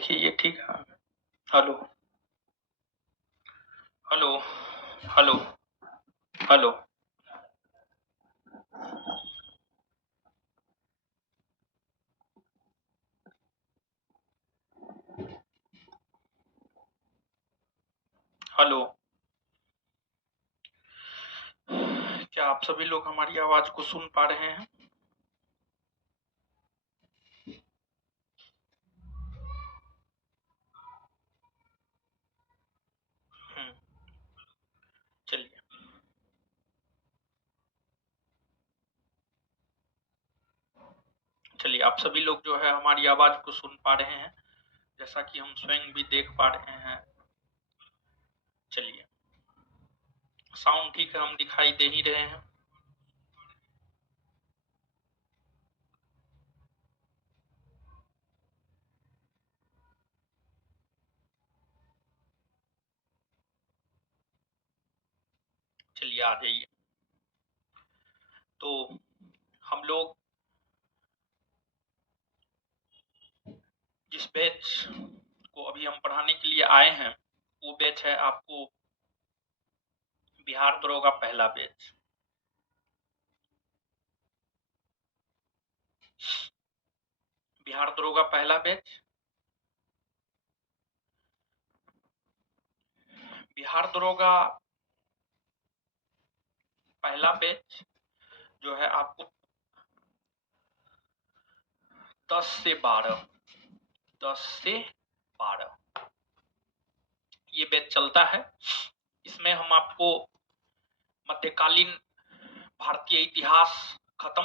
देखिए ये ठीक है। Hello hello hello hello. Hello. क्या आप सभी लोग हमारी आवाज को सुन पा रहे हैं? हम्म, चलिए। चलिए आप सभी लोग जो है हमारी आवाज को सुन पा रहे हैं, जैसा कि हम स्वयं भी देख पा रहे हैं। चलिए, साउंड ठीक है, हम दिखाई दे ही रहे हैं। चलिए आ जाइए। तो हम लोग जिस बैच को अभी हम पढ़ाने के लिए आए हैं, वो बैच है आपको बिहार दरोगा पहला बैच। बिहार दरोगा पहला बैच। बिहार दरोगा पहला बैच जो है आपको 10 से 12 ये बैच चलता है। इसमें हम आपको मध्यकालीन भारतीय इतिहास खत्म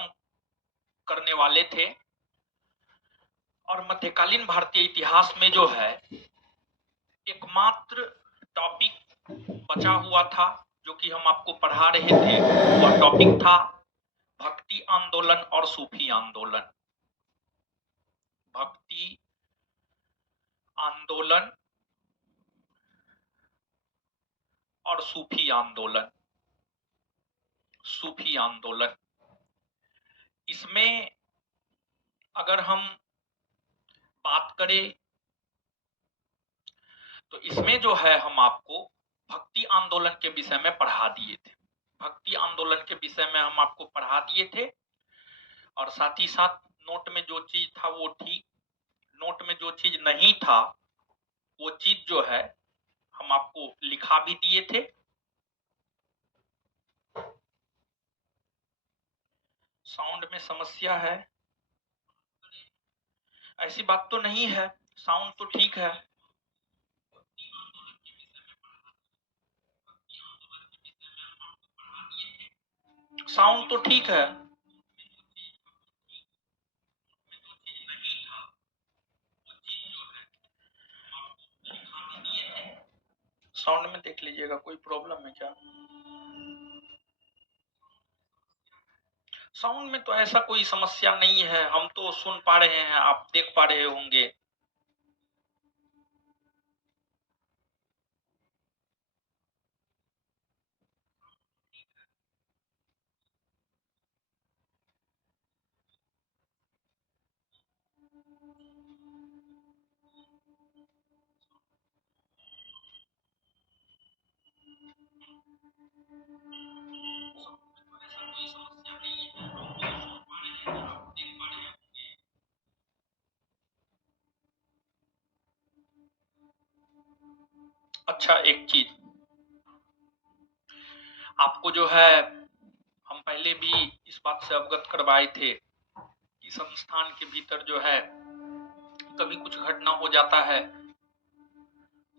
करने वाले थे, और मध्यकालीन भारतीय इतिहास में जो है एकमात्र टॉपिक बचा हुआ था जो कि हम आपको पढ़ा रहे थे, वह टॉपिक था भक्ति आंदोलन और सूफी आंदोलन। भक्ति आंदोलन और सूफी आंदोलन। सूफी आंदोलन, इसमें अगर हम बात करें तो इसमें जो है हम आपको भक्ति आंदोलन के विषय में पढ़ा दिए थे। भक्ति आंदोलन के विषय में हम आपको पढ़ा दिए थे, और साथ ही साथ नोट में जो चीज था वो ठीक, नोट में जो चीज नहीं था वो चीज जो है हम आपको लिखा भी दिए थे। साउंड में समस्या है? ऐसी बात तो नहीं है, साउंड तो ठीक है। साउंड तो ठीक है। साउंड में देख लीजिएगा, कोई प्रॉब्लम है क्या? साउंड में तो ऐसा कोई समस्या नहीं है, हम तो सुन पा रहे हैं, आप देख पा रहे होंगे। अच्छा, एक चीज आपको जो है हम पहले भी इस बात से अवगत करवाए थे कि संस्थान के भीतर जो है कभी कुछ घटना हो जाता है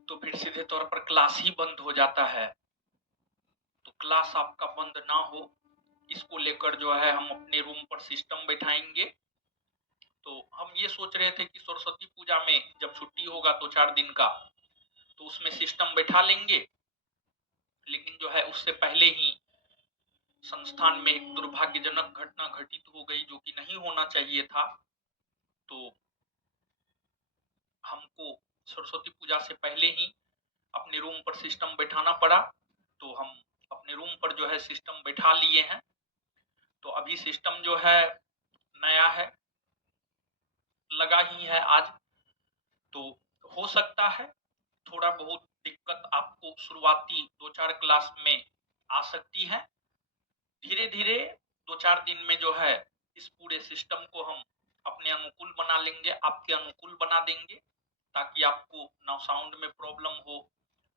तो फिर सीधे तौर पर क्लास ही बंद हो जाता है। तो क्लास आपका बंद ना हो, इसको लेकर जो है हम अपने रूम पर सिस्टम बैठाएंगे। तो हम ये सोच रहे थे कि सरस्वती पूजा में जब छुट्टी होगा तो 4 दिन का, तो उसमें सिस्टम बैठा लेंगे। लेकिन जो है उससे पहले ही संस्थान में एक दुर्भाग्यजनक घटना घटित हो गई जो कि नहीं होना चाहिए था। तो हमको सरस्वती पूजा से पहले ही अपने रूम पर सिस्टम बैठाना पड़ा। तो हम अपने रूम पर जो है सिस्टम बैठा लिए हैं। तो अभी सिस्टम जो है नया है, लगा ही है आज। तो हो सकता है थोड़ा बहुत दिक्कत आपको शुरुआती 2-4 क्लास में आ सकती है। धीरे धीरे 2-4 दिन में जो है इस पूरे सिस्टम को हम अपने अनुकूल बना लेंगे, आपके अनुकूल बना देंगे, ताकि आपको ना साउंड में प्रॉब्लम हो,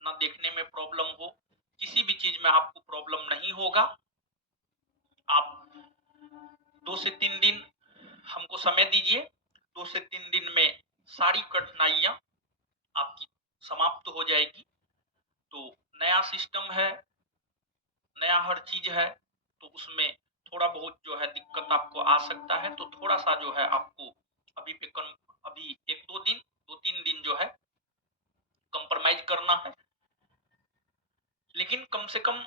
ना देखने में प्रॉब्लम हो, किसी भी चीज में आपको प्रॉब्लम नहीं होगा। आप 2 से 3 दिन हमको समय दीजिए। 2 से 3 दिन में सारी कठिनाइयां आपकी समाप्त हो जाएगी। तो नया सिस्टम है, नया हर चीज है, तो उसमें थोड़ा बहुत जो है दिक्कत आपको आ सकता है। तो थोड़ा सा जो है आपको अभी 1-2 दिन 2-3 दिन जो है कंप्रोमाइज करना है। लेकिन कम से कम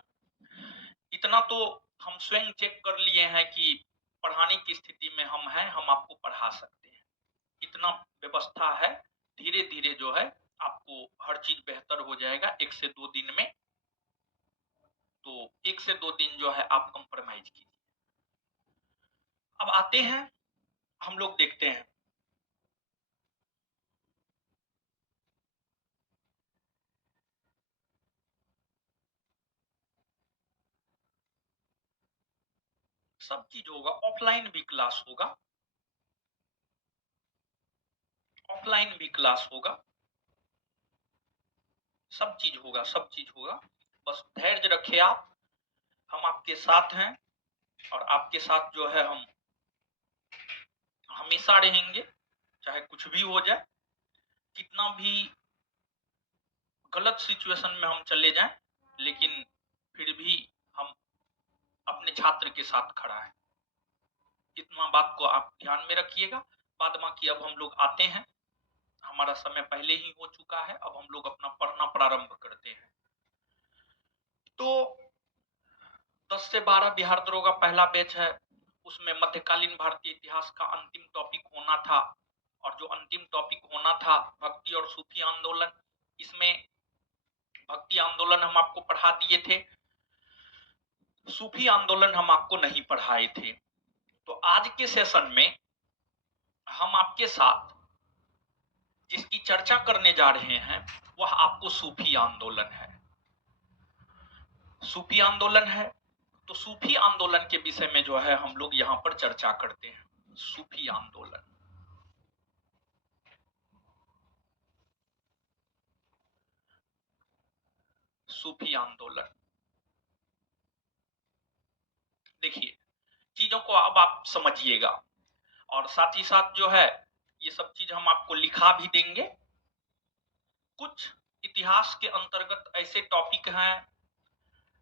इतना तो हम स्वयं चेक कर लिए हैं कि पढ़ाने की स्थिति में हम हैं, हम आपको पढ़ा सकते हैं, इतना व्यवस्था है। धीरे धीरे जो है आपको हर चीज बेहतर हो जाएगा 1 से 2 दिन में। तो 1 से 2 दिन जो है आप कंप्रोमाइज कीजिए। अब आते हैं, हम लोग देखते हैं सब चीज होगा, ऑफलाइन भी क्लास होगा, ऑफलाइन भी क्लास होगा, सब चीज होगा, सब चीज होगा। बस धैर्य रखिए आप, हम आपके साथ हैं और आपके साथ जो है हम हमेशा रहेंगे, चाहे कुछ भी हो जाए, कितना भी गलत सिचुएशन में हम चले जाएं, लेकिन फिर भी हम अपने छात्र के साथ खड़ा है। इतना बात को आप ध्यान में रखिएगा। बाद बाकी अब हम लोग आते हैं, हमारा समय पहले ही हो चुका है, अब हम लोग अपना पढ़ना प्रारंभ करते हैं। तो 10 से 12 बिहार दरोगा पहला बैच है, उसमें मध्यकालीन भारतीय इतिहास का अंतिम टॉपिक होना था। और जो अंतिम टॉपिक होना था भक्ति और सूफी आंदोलन, इसमें भक्ति आंदोलन हम आपको पढ़ा दिए थे, सूफी आंदोलन हम आपको नहीं पढ़ाए थे। तो आज के सेशन में हम आपके साथ जिसकी चर्चा करने जा रहे हैं वह आपको सूफी आंदोलन है। सूफी आंदोलन है तो सूफी आंदोलन के विषय में जो है हम लोग यहां पर चर्चा करते हैं। सूफी आंदोलन, सूफी आंदोलन, देखिए चीजों को अब आप समझिएगा, और साथ ही साथ जो है ये सब चीज हम आपको लिखा भी देंगे। कुछ इतिहास के अंतर्गत ऐसे टॉपिक हैं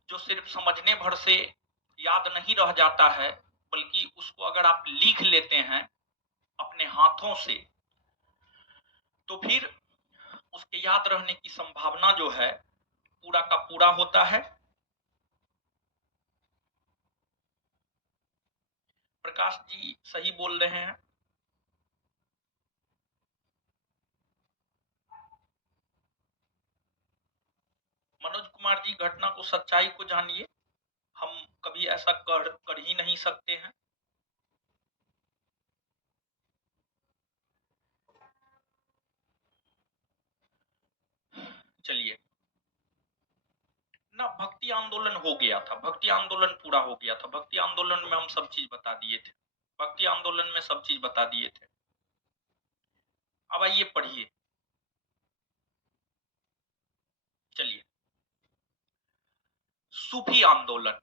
जो सिर्फ समझने भर से याद नहीं रह जाता है, बल्कि उसको अगर आप लिख लेते हैं अपने हाथों से, तो फिर उसके याद रहने की संभावना जो है पूरा का पूरा होता है। प्रकाश जी सही बोल रहे हैं। मनोज कुमार जी, घटना को सच्चाई को जानिए, हम कभी ऐसा कर ही नहीं सकते हैं। चलिए ना, भक्ति आंदोलन हो गया था, भक्ति आंदोलन पूरा हो गया था, भक्ति आंदोलन में हम सब चीज बता दिए थे, भक्ति आंदोलन में सब चीज बता दिए थे। अब आइए पढ़िए, चलिए सूफी आंदोलन।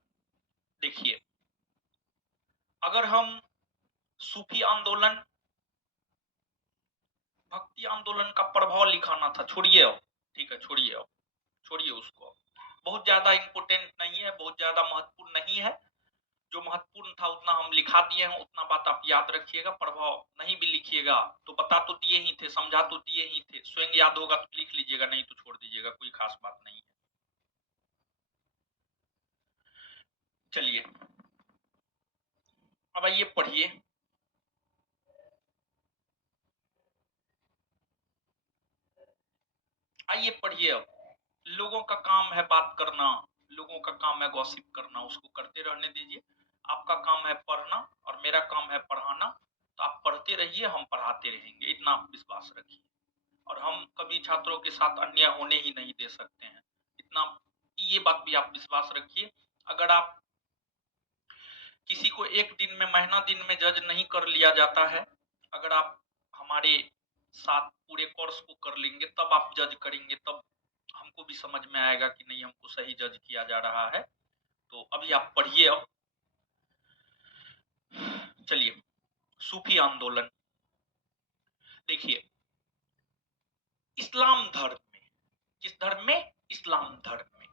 देखिए अगर हम सूफी आंदोलन, भक्ति आंदोलन का प्रभाव लिखाना था, छोड़िए अब, ठीक है छोड़िए अब, छोड़िए उसको, बहुत ज्यादा इंपोर्टेंट नहीं है, बहुत ज्यादा महत्वपूर्ण नहीं है। जो महत्वपूर्ण था उतना हम लिखा दिए हैं, उतना बात आप याद रखिएगा। प्रभाव नहीं भी लिखिएगा तो बता तो दिए ही थे, समझा तो दिए ही थे, स्वयं याद होगा तो लिख लीजिएगा, नहीं तो छोड़ दीजिएगा, कोई खास बात नहीं है। चलिए अब आइए पढ़िए। आइए पढ़िए अब। लोगों का काम है बात करना, लोगों का काम है गॉसिप करना, उसको करते रहने दीजिए। आपका काम है पढ़ना और मेरा काम है पढ़ाना, तो आप पढ़ते रहिए, हम पढ़ाते रहेंगे, इतना आप विश्वास रखिए। और हम कभी छात्रों के साथ अन्याय होने ही नहीं दे सकते हैं। इतना ये बात भी आप विश्वास रखिए। अगर आप किसी को एक दिन में, महीना दिन में जज नहीं कर लिया जाता है, अगर आप हमारे साथ पूरे कोर्स को कर लेंगे तब आप जज करेंगे, तब हमको भी समझ में आएगा कि नहीं हमको सही जज किया जा रहा है। तो अभी आप पढ़िए। अब चलिए, सूफी आंदोलन देखिए। इस्लाम धर्म में, किस धर्म में? इस्लाम धर्म में।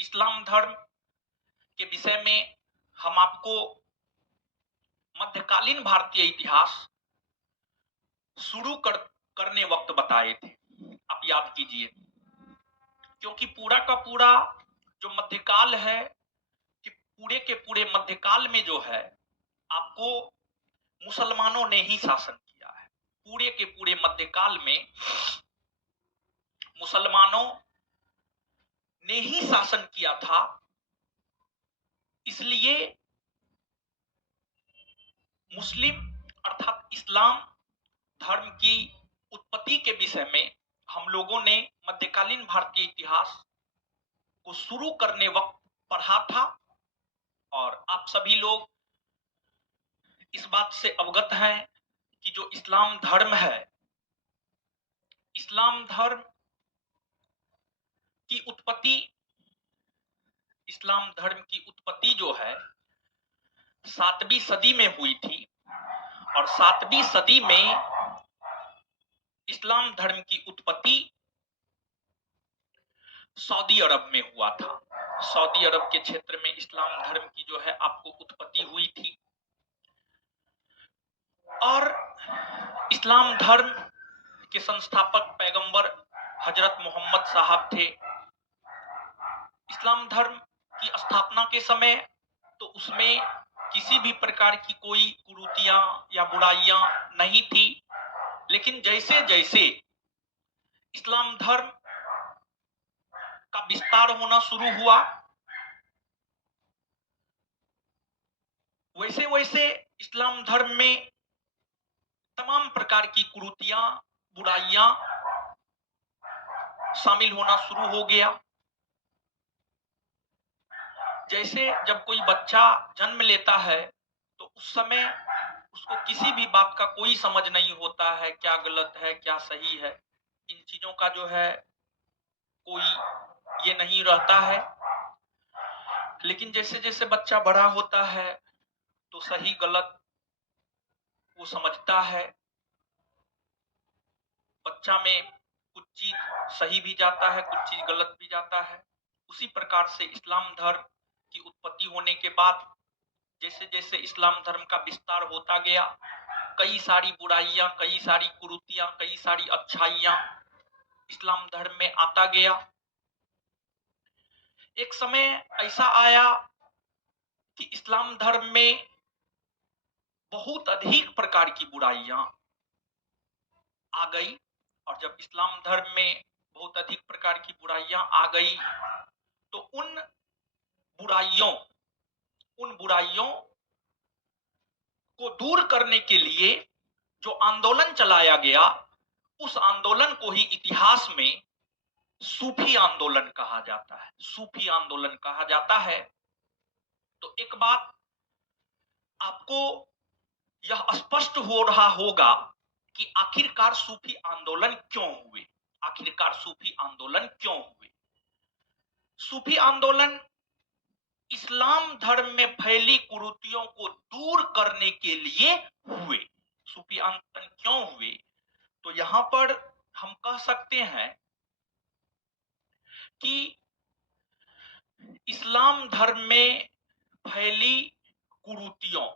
इस्लाम धर्म के विषय में हम आपको मध्यकालीन भारतीय इतिहास शुरू करने वक्त बताए थे, आप याद कीजिए। क्योंकि पूरा का पूरा जो मध्यकाल है, कि पूरे के पूरे मध्यकाल में जो है आपको मुसलमानों ने ही शासन किया है। पूरे के पूरे मध्यकाल में मुसलमानों ने ही शासन किया था। इसलिए मुस्लिम अर्थात इस्लाम धर्म की उत्पत्ति के विषय में हम लोगों ने मध्यकालीन भारतीय इतिहास को शुरू करने वक्त पढ़ा था। और आप सभी लोग इस बात से अवगत हैं कि जो इस्लाम धर्म है, इस्लाम धर्म की उत्पत्ति, इस्लाम धर्म की उत्पत्ति जो है 7वीं सदी में हुई थी। और 7वीं सदी में इस्लाम धर्म की उत्पत्ति सऊदी अरब में हुआ था। सऊदी अरब के क्षेत्र में इस्लाम धर्म की जो है आपको उत्पत्ति हुई थी। और इस्लाम धर्म के संस्थापक पैगंबर हजरत मोहम्मद साहब थे। इस्लाम धर्म की स्थापना के समय तो उसमें किसी भी प्रकार की कोई कुरीतियां या बुराइयां नहीं थी। लेकिन जैसे जैसे इस्लाम धर्म का विस्तार होना शुरू हुआ, वैसे वैसे इस्लाम धर्म में तमाम प्रकार की कुरीतियां, बुराइयां शामिल होना शुरू हो गया। जैसे जब कोई बच्चा जन्म लेता है तो उस समय उसको किसी भी बात का कोई समझ नहीं होता है, क्या गलत है क्या सही है, इन चीजों का जो है कोई ये नहीं रहता है। लेकिन जैसे जैसे बच्चा बड़ा होता है तो सही गलत वो समझता है। बच्चा में कुछ चीज सही भी जाता है, कुछ चीज गलत भी जाता है। उसी प्रकार से इस्लाम धर्म की उत्पत्ति होने के बाद जैसे जैसे इस्लाम धर्म का विस्तार होता गया, कई सारी बुराइयां, कई सारी कुरीतियां, कई सारी अच्छाइयां इस्लाम धर्म में आता गया। एक समय ऐसा आया कि इस्लाम धर्म में बहुत अधिक प्रकार की बुराइयां आ गई। और जब इस्लाम धर्म में बहुत अधिक प्रकार की बुराइयां आ गई तो उन बुराइयों को दूर करने के लिए जो आंदोलन चलाया गया, उस आंदोलन को ही इतिहास में सूफी आंदोलन कहा जाता है। सूफी आंदोलन कहा जाता है। तो एक बात आपको यह स्पष्ट हो रहा होगा कि आखिरकार सूफी आंदोलन क्यों हुए। आखिरकार सूफी आंदोलन क्यों हुए? सूफी आंदोलन इस्लाम धर्म में फैली कुरीतियों को दूर करने के लिए हुए। सूफी आंदोलन क्यों हुए? तो यहां पर हम कह सकते हैं कि इस्लाम धर्म में फैली कुरीतियों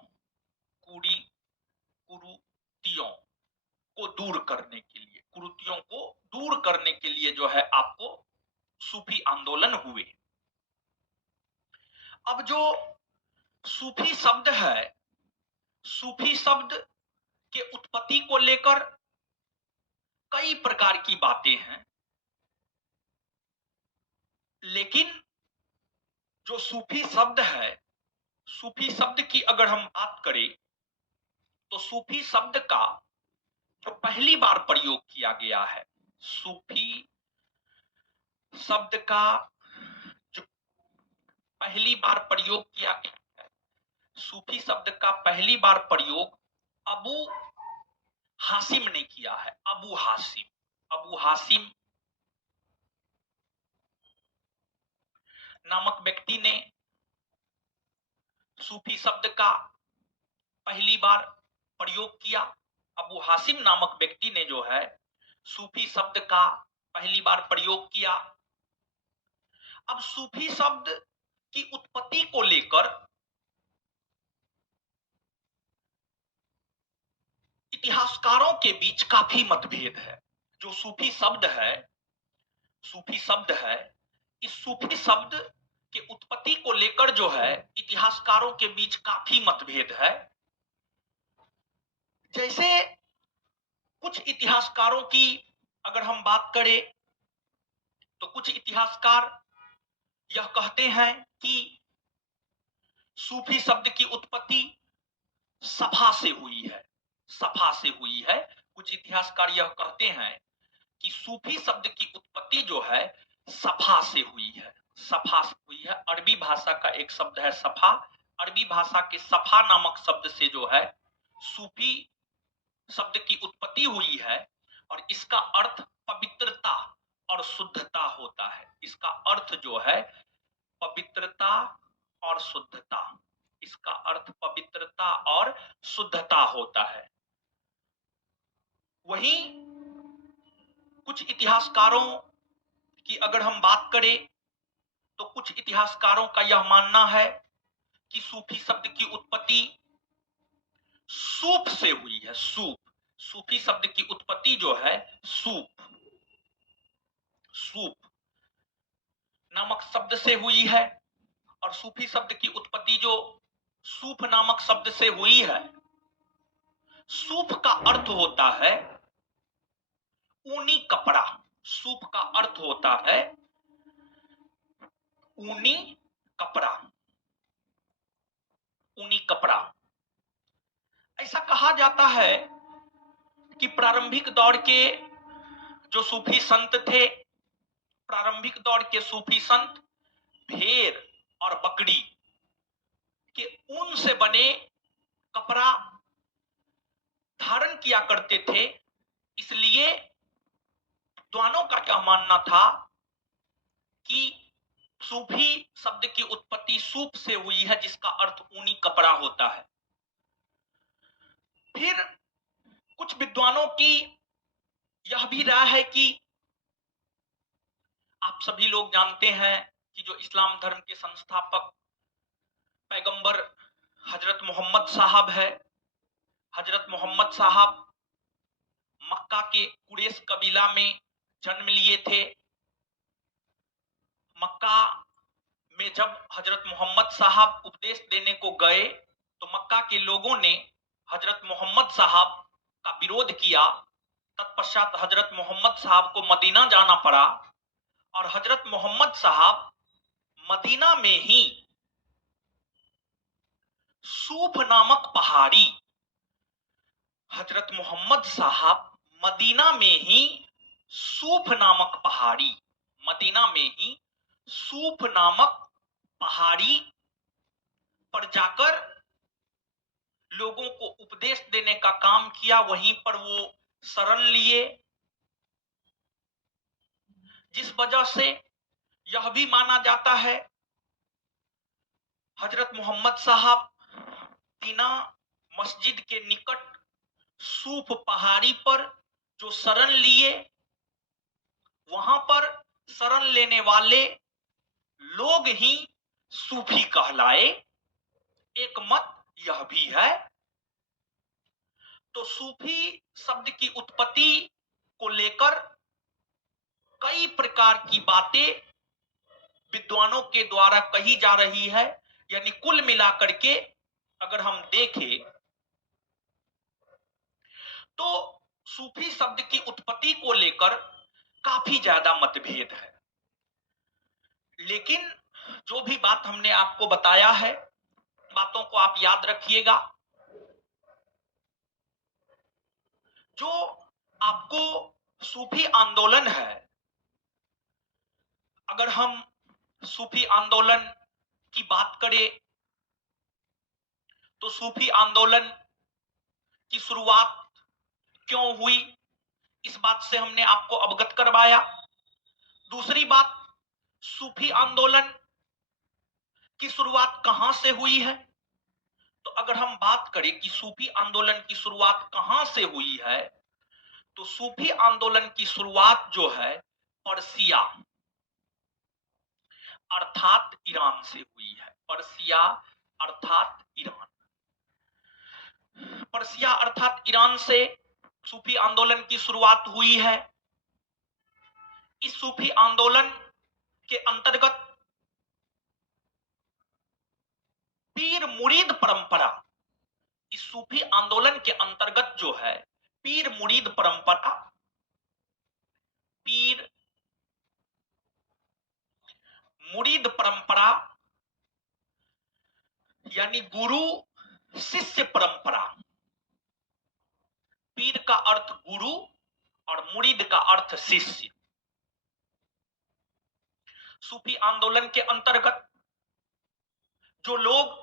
को दूर करने के लिए, कुरीतियों को दूर करने के लिए जो है आपको सूफी आंदोलन हुए। अब जो सूफी शब्द है, सूफी शब्द के उत्पत्ति को लेकर कई प्रकार की बातें हैं। लेकिन जो सूफी शब्द है, सूफी शब्द की अगर हम बात करें तो सूफी शब्द का जो पहली बार प्रयोग किया गया है, सूफी शब्द का जो पहली बार प्रयोग किया गया है, सूफी शब्द का पहली बार प्रयोग अबू हासिम ने किया है। अबू हासिम नामक व्यक्ति ने सूफी शब्द का पहली बार प्रयोग किया। अबू हासिम नामक व्यक्ति ने जो है सूफी शब्द का पहली बार प्रयोग किया। अब सूफी शब्द की उत्पत्ति को लेकर इतिहासकारों के बीच काफी मतभेद है। जो सूफी शब्द है, इस सूफी शब्द के उत्पत्ति को लेकर जो है इतिहासकारों के बीच काफी मतभेद है। जैसे कुछ इतिहासकारों की अगर हम बात करें तो कुछ इतिहासकार यह कहते हैं कि सूफी शब्द की उत्पत्ति सफा से हुई है। कुछ इतिहासकार यह कहते हैं कि सूफी शब्द की उत्पत्ति जो है सफा से हुई है। अरबी भाषा का एक शब्द है सफा। अरबी भाषा के सफा नामक शब्द से जो है सूफी शब्द की उत्पत्ति हुई है और इसका अर्थ पवित्रता और शुद्धता होता है। इसका अर्थ जो है पवित्रता और शुद्धता, इसका अर्थ पवित्रता और शुद्धता होता है। वहीं कुछ इतिहासकारों की अगर हम बात करें तो कुछ इतिहासकारों का यह मानना है कि सूफी शब्द की उत्पत्ति सूप से हुई है। सूफी शब्द की उत्पत्ति जो है सूप नामक शब्द से हुई है और सूफी शब्द की उत्पत्ति जो सूफ नामक शब्द से हुई है। सूफ का अर्थ होता है ऊनी कपड़ा। सूफ का अर्थ होता है ऊनी कपड़ा। ऐसा कहा जाता है कि प्रारंभिक दौर के जो सूफी संत थे, प्रारंभिक दौर के सूफी संत भेड़ और बकरी के ऊन से बने कपड़ा धारण किया करते थे। इसलिए विद्वानों का क्या मानना था कि सूफी शब्द की उत्पत्ति सूप से हुई है, जिसका अर्थ ऊनी कपड़ा होता है। फिर कुछ विद्वानों की यह भी राय है कि आप सभी लोग जानते हैं कि जो इस्लाम धर्म के संस्थापक पैगंबर हजरत मोहम्मद साहब है, हजरत मोहम्मद साहब मक्का के कुरैश कबीला में जन्म लिए थे। मक्का में जब हजरत मोहम्मद साहब उपदेश देने को गए तो मक्का के लोगों ने हजरत मोहम्मद साहब का विरोध किया। तत्पश्चात हजरत मोहम्मद साहब को मदीना जाना पड़ा और हजरत मोहम्मद साहब मदीना में ही सूफ नामक पहाड़ी, हजरत मोहम्मद साहब मदीना में ही सूफ नामक पहाड़ी, मदीना में ही सूफ नामक पहाड़ी पर जाकर लोगों को उपदेश देने का काम किया। वहीं पर वो शरण लिए, जिस वजह से यह भी माना जाता है हजरत मोहम्मद साहब दीना मस्जिद के निकट सूफ पहाड़ी पर जो शरण लिए, वहां पर शरण लेने वाले लोग ही सूफी कहलाए। एक मत यह भी है। तो सूफी शब्द की उत्पत्ति को लेकर कई प्रकार की बातें विद्वानों के द्वारा कही जा रही है। यानी कुल मिलाकर के अगर हम देखें तो सूफी शब्द की उत्पत्ति को लेकर काफी ज्यादा मतभेद है। लेकिन जो भी बात हमने आपको बताया है, बातों को आप याद रखिएगा। जो सूफी आंदोलन है, अगर हम सूफी आंदोलन की बात करें तो सूफी आंदोलन की शुरुआत क्यों हुई, इस बात से हमने आपको अवगत करवाया। दूसरी बात, सूफी आंदोलन की शुरुआत कहां से हुई है, तो अगर हम बात करें कि सूफी आंदोलन की शुरुआत कहां से हुई है, तो सूफी आंदोलन की शुरुआत जो है पर्सिया अर्थात ईरान से हुई है। पर्सिया अर्थात ईरान, पर्सिया अर्थात ईरान से सूफी आंदोलन की शुरुआत हुई है। इस सूफी आंदोलन के अंतर्गत पीर मुरीद परंपरा, इस सूफी आंदोलन के अंतर्गत जो है पीर मुरीद परंपरा, पीर मुरीद परंपरा यानी गुरु शिष्य परंपरा। पीर का अर्थ गुरु और मुरीद का अर्थ शिष्य। सूफी आंदोलन के अंतर्गत जो लोग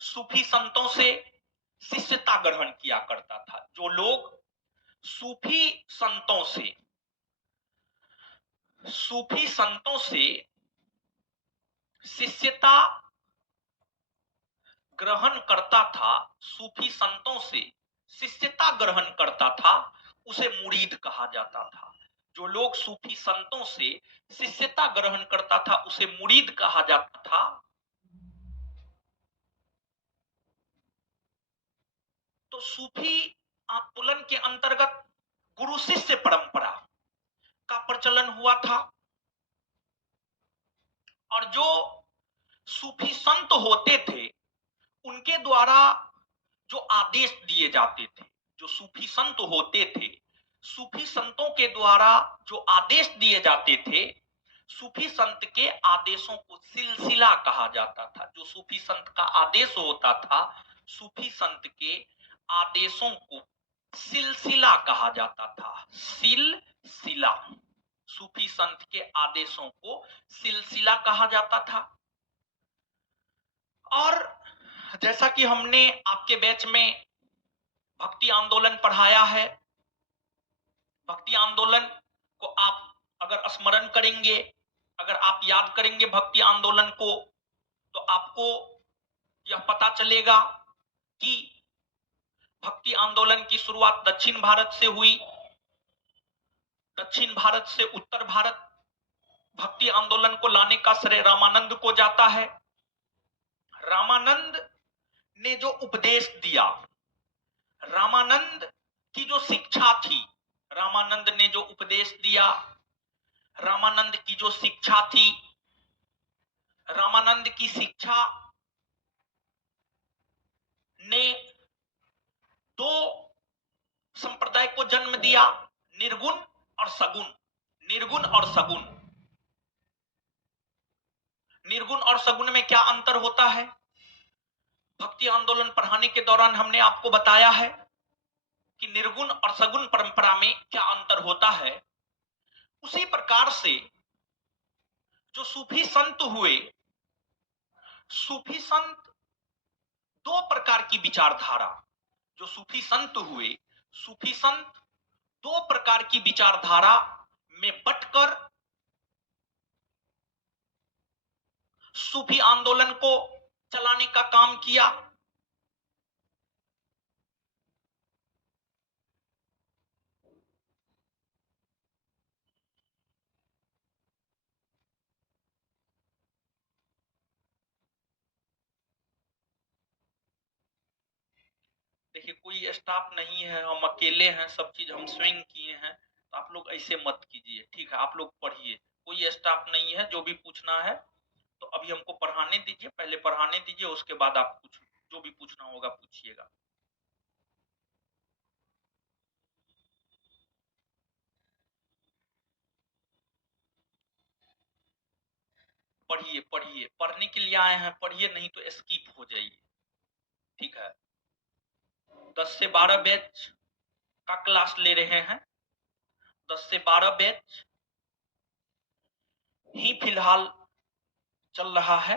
सूफी संतों से शिष्यता ग्रहण किया करता था, जो लोग सूफी संतों से शिष्यता ग्रहण करता था, सूफी संतों से शिष्यता ग्रहण करता था, उसे मुरीद कहा जाता था। जो लोग सूफी संतों से शिष्यता ग्रहण करता था उसे मुरीद कहा जाता था। तो सूफी आंदोलन के अंतर्गत गुरु शिष्य परंपरा का प्रचलन हुआ था, और जो सूफी संत होते थे उनके द्वारा जो आदेश दिए जाते थे, जो सूफी संत होते थे, सूफी संतों के द्वारा जो आदेश दिए जाते थे, सूफी संत के आदेशों को सिलसिला कहा जाता था। जो सूफी संत का आदेश होता था, सूफी संत के आदेशों को सिलसिला कहा जाता था। सिलसिला, सूफी संत के आदेशों को सिलसिला कहा जाता था। और जैसा कि हमने आपके बैच में भक्ति आंदोलन पढ़ाया है, भक्ति आंदोलन को आप अगर स्मरण करेंगे, अगर आप याद करेंगे भक्ति आंदोलन को, तो आपको यह पता चलेगा कि भक्ति आंदोलन की शुरुआत दक्षिण भारत से हुई। दक्षिण भारत से उत्तर भारत भक्ति आंदोलन को लाने का श्रेय रामानंद को जाता है। रामानंद ने जो उपदेश दिया, रामानंद की जो शिक्षा थी, रामानंद ने जो उपदेश दिया, रामानंद की जो शिक्षा थी, रामानंद की शिक्षा ने दो संप्रदाय को जन्म दिया, निर्गुण और सगुण। निर्गुण और सगुण, निर्गुण और सगुण में क्या अंतर होता है, भक्ति आंदोलन पढ़ाने के दौरान हमने आपको बताया है कि निर्गुण और सगुण परंपरा में क्या अंतर होता है। उसी प्रकार से जो सूफी संत हुए, सूफी संत दो प्रकार की विचारधारा, जो सूफी संत हुए, सूफी संत दो प्रकार की विचारधारा में बंटकर सूफी आंदोलन को चलाने का काम किया। देखिए कोई स्टाफ नहीं है, हम अकेले हैं, सब चीज हम स्वयं किए हैं, तो आप लोग ऐसे मत कीजिए, ठीक है। आप लोग पढ़िए, कोई स्टाफ नहीं है। जो भी पूछना है तो अभी हमको पढ़ाने दीजिए, पहले पढ़ाने दीजिए, उसके बाद आप कुछ जो भी पूछना होगा पूछिएगा। पढ़िए पढ़िए, पढ़ने के लिए आए हैं, पढ़िए, नहीं तो स्किप हो जाइए, ठीक है। 10 से 12 बैच का क्लास ले रहे हैं, 10 से 12 बैच ही फिलहाल चल रहा है।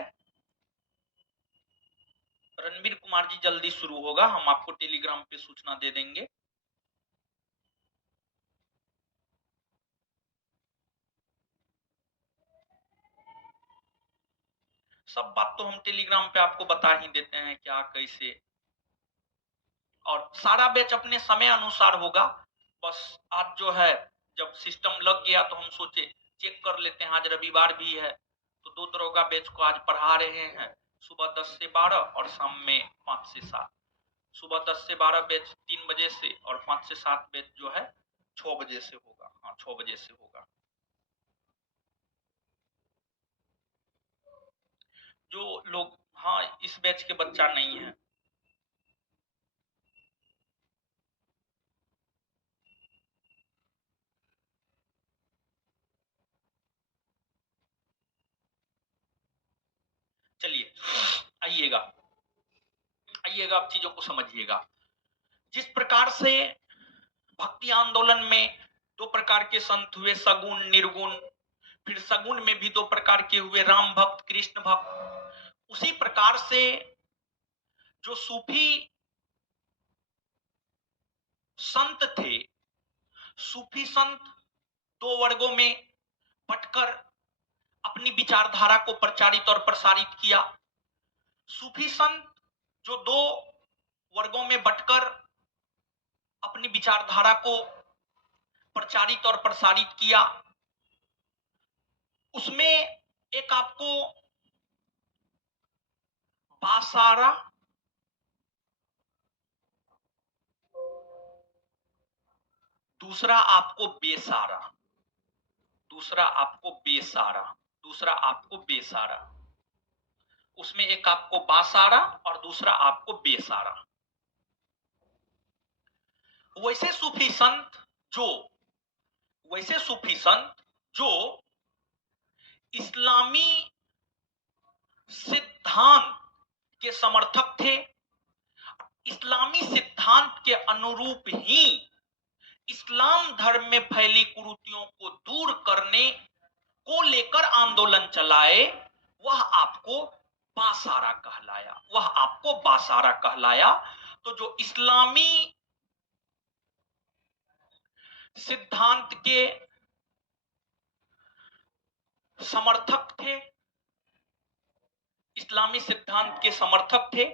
रणबीर कुमार जी जल्दी शुरू होगा, हम आपको टेलीग्राम पे सूचना दे देंगे। सब बात तो हम टेलीग्राम पे आपको बता ही देते हैं, क्या कैसे, और सारा बैच अपने समय अनुसार होगा। बस आज जो है जब सिस्टम लग गया तो हम सोचे चेक कर लेते हैं, आज रविवार भी है तो 2 दरोगा बैच को आज पढ़ा रहे हैं, सुबह 10 से 12 और शाम में 5 से 7। सुबह 10 से 12 बैच 3 बजे से और 5 से 7 बैच जो है 6 बजे से होगा। हाँ, 6 बजे से होगा। जो लोग, हाँ, इस बैच के बच्चा नहीं है। चलिए आइएगा, आइएगा, आप चीजों को समझिएगा। जिस प्रकार से भक्ति आंदोलन में 2 प्रकार के संत हुए, सगुण निर्गुण, फिर सगुण में भी 2 प्रकार के हुए, राम भक्त कृष्ण भक्त, उसी प्रकार से जो सूफी संत थे, सूफी संत 2 वर्गों में बंटकर अपनी विचारधारा को प्रचारित और प्रसारित किया। सूफी संत जो 2 वर्गों में बंटकर अपनी विचारधारा को प्रचारित और प्रसारित किया, उसमें एक आपको बासारा, दूसरा आपको बेसारा, दूसरा आपको बेसारा, दूसरा आपको बेसारा, उसमें एक आपको बासारा और दूसरा आपको बेसारा। वैसे सूफी संत जो वैसे सूफी संत जो इस्लामी सिद्धांत के समर्थक थे, इस्लामी सिद्धांत के अनुरूप ही इस्लाम धर्म में फैली कुरीतियों को दूर करने को लेकर आंदोलन चलाए, वह आपको बासारा कहलाया, वह आपको बासारा कहलाया। तो जो इस्लामी सिद्धांत के समर्थक थे, इस्लामी सिद्धांत के समर्थक थे,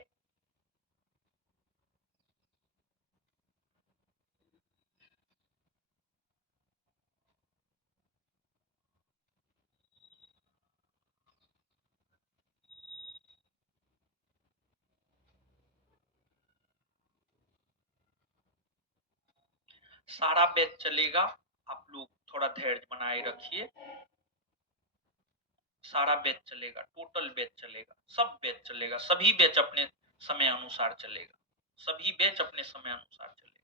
सारा बैच चलेगा, आप लोग थोड़ा धैर्य बनाए रखिए। सारा बैच चलेगा, टोटल बैच चलेगा, सब बैच चलेगा, सभी बैच अपने समय अनुसार चलेगा, सभी बैच अपने समय अनुसार चलेगा।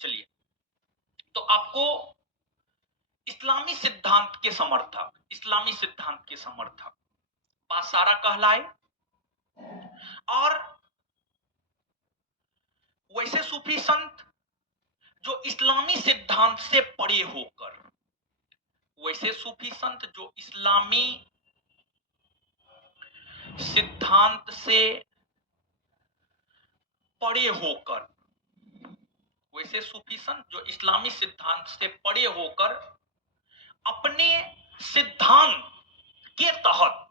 चलिए, तो आपको इस्लामी सिद्धांत के समर्थक, इस्लामी सिद्धांत के समर्थक बासारा कहलाए, और वैसे सूफी संत जो इस्लामी सिद्धांत से परे होकर, वैसे सूफी संत जो इस्लामी सिद्धांत से परे होकर, वैसे सूफी संत जो इस्लामी सिद्धांत से परे होकर अपने सिद्धांत के तहत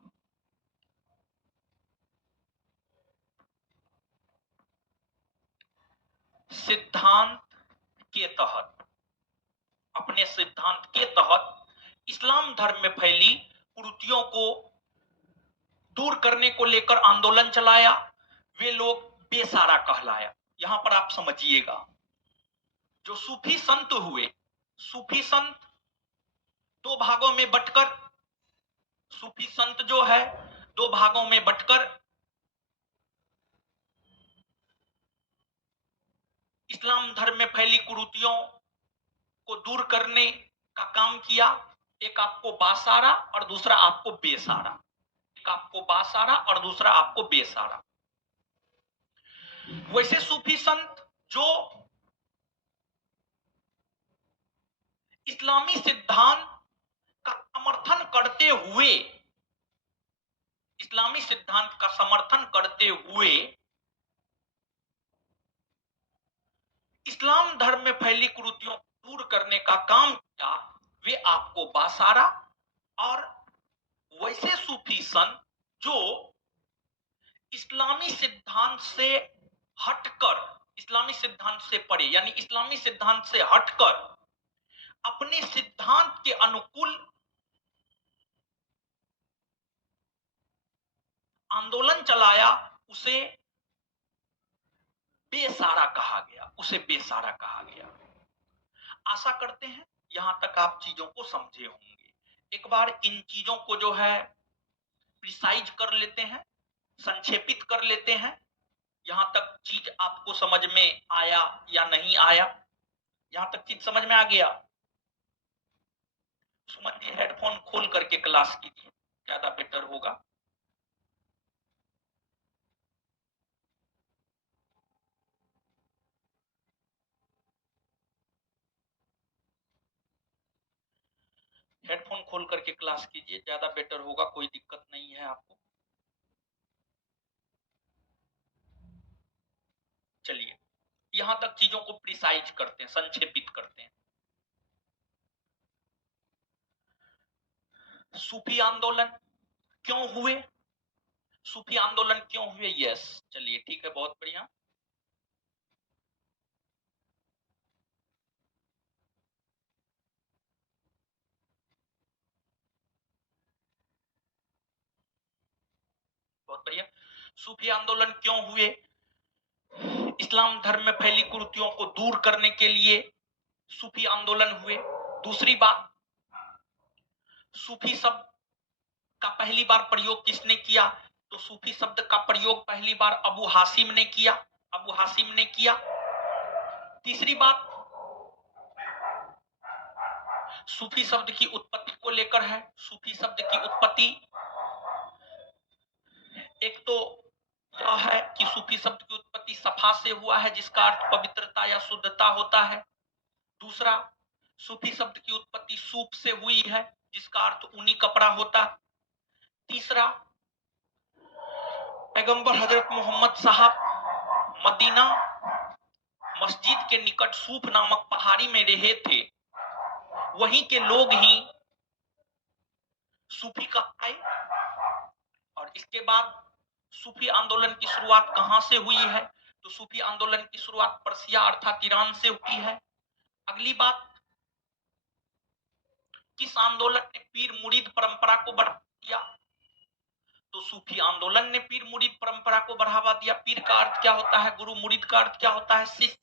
अपने सिद्धांत के तहत इस्लाम धर्म में फैली कुरीतियों को दूर करने को लेकर आंदोलन चलाया, वे लोग बेसारा कहलाया। यहां पर आप समझिएगा, जो सूफी संत हुए, सूफी संत 2 भागों में बंटकर, सूफी संत जो है 2 भागों में बंटकर इस्लाम धर्म में फैली कुरीतियों को दूर करने का काम किया। एक आपको बासारा और दूसरा आपको बेसारा, एक आपको बासारा और दूसरा आपको बेसारा। वैसे सूफी संत जो इस्लामी सिद्धांत का समर्थन करते हुए, इस्लामी सिद्धांत का समर्थन करते हुए इस्लाम धर्म में फैली कुरीतियों को दूर करने का काम किया, वे आपको बासारा और वैसे सूफी संत जो इस्लामी सिद्धांत से हटकर, इस्लामी सिद्धांत से परे यानी इस्लामी सिद्धांत से हटकर अपने सिद्धांत के अनुकूल आंदोलन चलाया, उसे बेसारा कहा गया, उसे बेसारा कहा गया। आशा करते हैं यहां तक आप चीजों को समझे होंगे। एक बार इन चीजों को जो है प्रिसाइज कर लेते हैं, संक्षेपित कर लेते हैं। यहां तक चीज आपको समझ में आया या नहीं आया? यहां तक चीज समझ में आ गया? सुमन जी हेडफोन खोल करके क्लास कीजिए, ज्यादा बेटर होगा। हेडफोन खोल करके क्लास कीजिए, ज्यादा बेटर होगा। कोई दिक्कत नहीं है आपको? चलिए यहां तक चीजों को प्रिसाइज करते हैं, संक्षेपित करते हैं। सूफी आंदोलन क्यों हुए? सूफी आंदोलन क्यों हुए? यस, चलिए ठीक है, बहुत बढ़िया। बहुत बढ़िया। सूफी आंदोलन क्यों हुए? इस्लाम धर्म में फैली कुरीतियों को दूर करने के लिए सूफी आंदोलन हुए। दूसरी बात, सूफी शब्द का पहली बार प्रयोग किसने किया? तो सूफी शब्द का प्रयोग पहली बार अबू हासिम ने किया, अबू हासिम ने किया। तीसरी बात, सूफी शब्द की उत्पत्ति को लेकर है। सूफी शब्द की उत्पत्ति, एक तो यह है कि सूफी शब्द की उत्पत्ति सफा से हुआ है, जिसका अर्थ पवित्रता या शुद्धता होता है। दूसरा, सूफी शब्द की उत्पत्ति सूप से हुई है, जिसका अर्थ ऊनी कपड़ा होता। तीसरा, पैगंबर हजरत मोहम्मद साहब मदीना मस्जिद के निकट सूफ नामक पहाड़ी में रहे थे, वहीं के लोग ही सूफी कहलाए। और इसके बाद सूफी आंदोलन की शुरुआत कहां से हुई है? तो सूफी आंदोलन की शुरुआत पर्सिया अर्थात ईरान से हुई है। अगली बात, किस आंदोलन ने पीर मुरीद परंपरा को बढ़ावा दिया? तो सूफी आंदोलन ने पीर मुरीद परंपरा को बढ़ावा दिया। पीर का अर्थ क्या होता है? गुरु। मुरीद का अर्थ क्या होता है? शिष्य।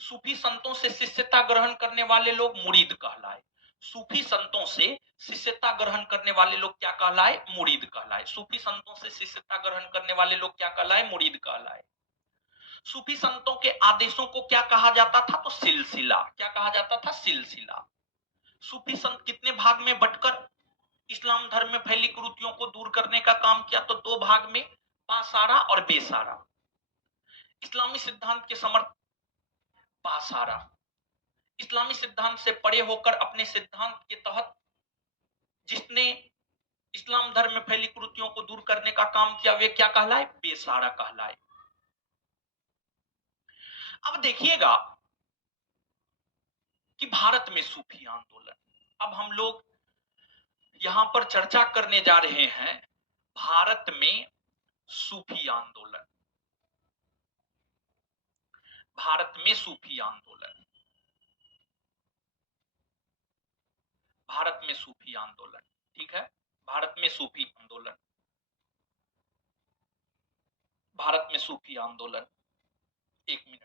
सूफी संतों से शिष्यता ग्रहण करने वाले लोग मुरीद कहलाए। सूफी संतों से शिष्यता ग्रहण करने वाले लोग क्या कहलाए? मुरीद कहलाए। सूफी संतों से शिष्यता ग्रहण करने वाले लोग क्या कहलाए? मुरीद कहलाए। सूफी संतों के आदेशों को क्या कहा जाता था? तो सिलसिला। क्या कहा जाता था? सिलसिला। सूफी संत कितने भाग में बंटकर इस्लाम धर्म में फैली कुरीतियों को दूर करने का काम किया? तो दो भाग में, बासारा और बेसारा। इस्लामी सिद्धांत के समर्थ बासारा, इस्लामी सिद्धांत से परे होकर अपने सिद्धांत के तहत जिसने इस्लाम धर्म में फैली कुरीतियों को दूर करने का काम किया, वे क्या कहलाए? बेसारा कहलाए। अब देखिएगा कि भारत में सूफी आंदोलन, अब हम लोग यहां पर चर्चा करने जा रहे हैं भारत में सूफी आंदोलन। भारत में सूफी आंदोलन, भारत में सूफी आंदोलन, ठीक है। भारत में सूफी आंदोलन, भारत में सूफी आंदोलन। एक मिनट।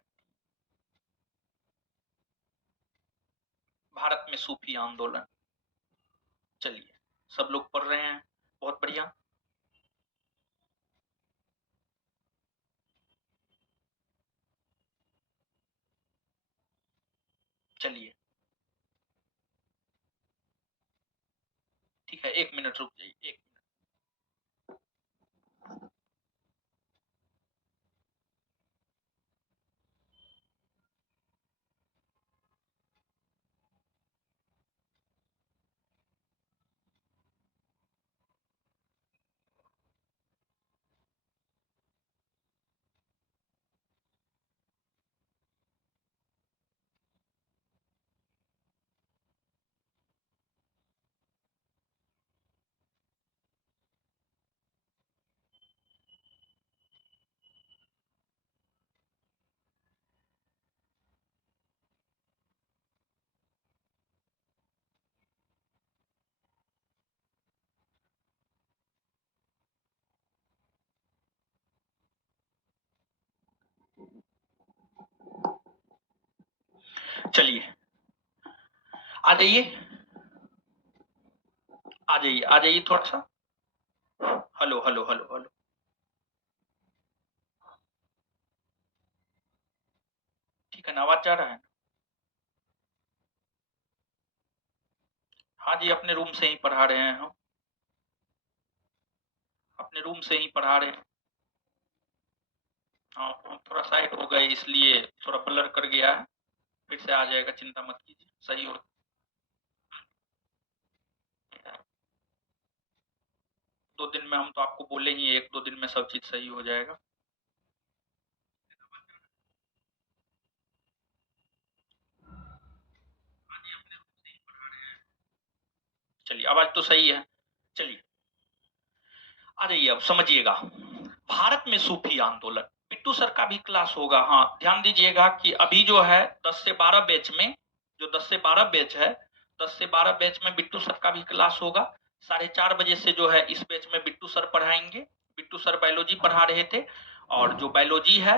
भारत में सूफी आंदोलन, चलिए सब लोग पढ़ रहे हैं, बहुत बढ़िया। चलिए ठीक है, एक मिनट रुक जाइए, एक मिनट। चलिए आ जाइए, आ जाइए, आ जाइए थोड़ा सा। Hello hello hello hello. ठीक है ना, आवाज जा रहा है? हाँ जी, अपने रूम से ही पढ़ा रहे हैं हम, अपने रूम से ही पढ़ा रहे हैं। हाँ, हम थोड़ा साइड हो गए इसलिए थोड़ा ब्लर कर गया है, फिर से आ जाएगा, चिंता मत कीजिए, सही हो। 2 दिन में, हम तो आपको बोले ही 1-2 दिन में सब चीज सही हो जाएगा। चलिए, आवाज तो सही है। चलिए आ जाइए, अब समझिएगा। भारत में सूफी आंदोलन, बिट्टू सर का भी क्लास होगा। हाँ, ध्यान दीजिएगा कि अभी जो है 10 से 12 बैच में, जो 10 से 12 बैच है, 10 से 12 बैच में बिट्टू सर का भी क्लास होगा। 4:30 बजे से जो है इस बैच में बिट्टू सर पढ़ाएंगे। बिट्टू सर बायोलॉजी पढ़ा रहे थे, और जो बायोलॉजी है,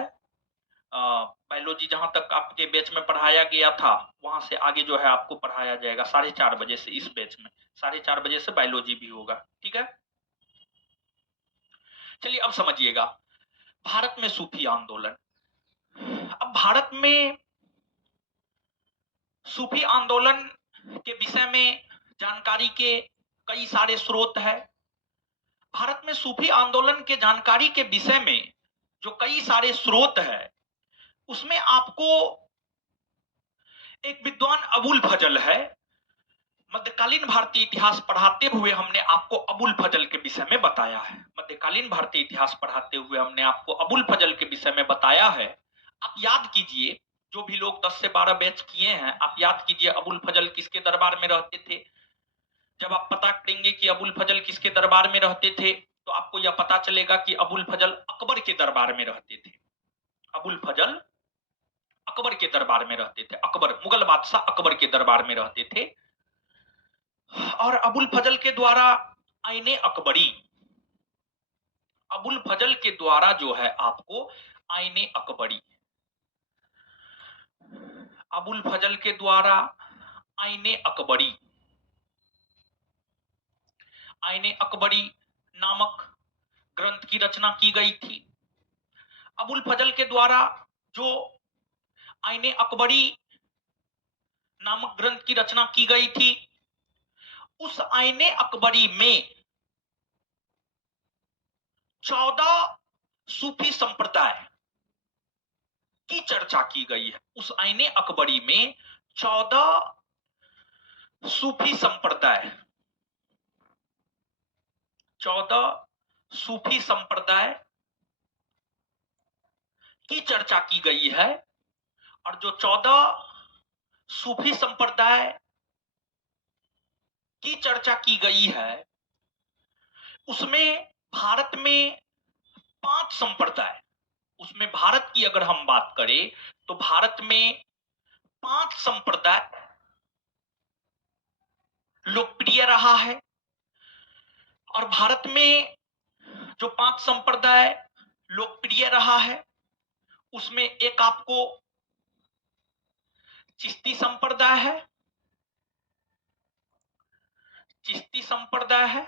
बायोलॉजी जहां तक आपके बैच में पढ़ाया गया था, वहां से आगे जो है आपको पढ़ाया जाएगा 4:30 बजे से इस बैच में। 4:30 बजे से बायोलॉजी भी होगा, ठीक है। चलिए अब समझिएगा, भारत में सूफी आंदोलन। अब भारत में सूफी आंदोलन के विषय में जानकारी के कई सारे स्रोत हैं। भारत में सूफी आंदोलन के जानकारी के विषय में जो कई सारे स्रोत हैं, उसमें आपको एक विद्वान अबुल फजल है। मध्यकालीन भारतीय इतिहास पढ़ाते हुए हमने आपको अबुल फजल के विषय में बताया है। मध्यकालीन भारतीय इतिहास पढ़ाते हुए हमने आपको अबुल फजल के विषय में बताया है। आप याद कीजिए, जो भी लोग 10 से 12 बैच किए हैं, आप याद कीजिए अबुल फजल किसके दरबार में रहते थे। जब आप पता करेंगे कि अबुल फजल किसके दरबार में रहते थे, तो आपको यह पता चलेगा कि अबुल फजल अकबर के दरबार में रहते थे। अबुल फजल अकबर के दरबार में रहते थे, अकबर, मुगल बादशाह अकबर के दरबार में रहते थे। और अबुल फजल के द्वारा आईने अकबरी, अबुल फजल के द्वारा जो है आपको आईने अकबरी, अबुल फजल के द्वारा आईने अकबरी, आईने अकबरी नामक ग्रंथ की रचना की गई थी। अबुल फजल के द्वारा जो आईने अकबरी नामक ग्रंथ की रचना की गई थी, उस आईने अकबरी में 14 सूफी संप्रदाय की चर्चा की गई है। उस आईने अकबरी में 14 सूफी संप्रदाय, 14 सूफी संप्रदाय की चर्चा की गई है। और जो 14 सूफी संप्रदाय की चर्चा की गई है, उसमें भारत में 5 संप्रदाय, उसमें भारत की अगर हम बात करें तो भारत में 5 संप्रदाय लोकप्रिय रहा है। और भारत में जो 5 संप्रदाय लोकप्रिय रहा है, उसमें एक आपको चिश्ती संप्रदाय है, चिश्ती संप्रदाय है।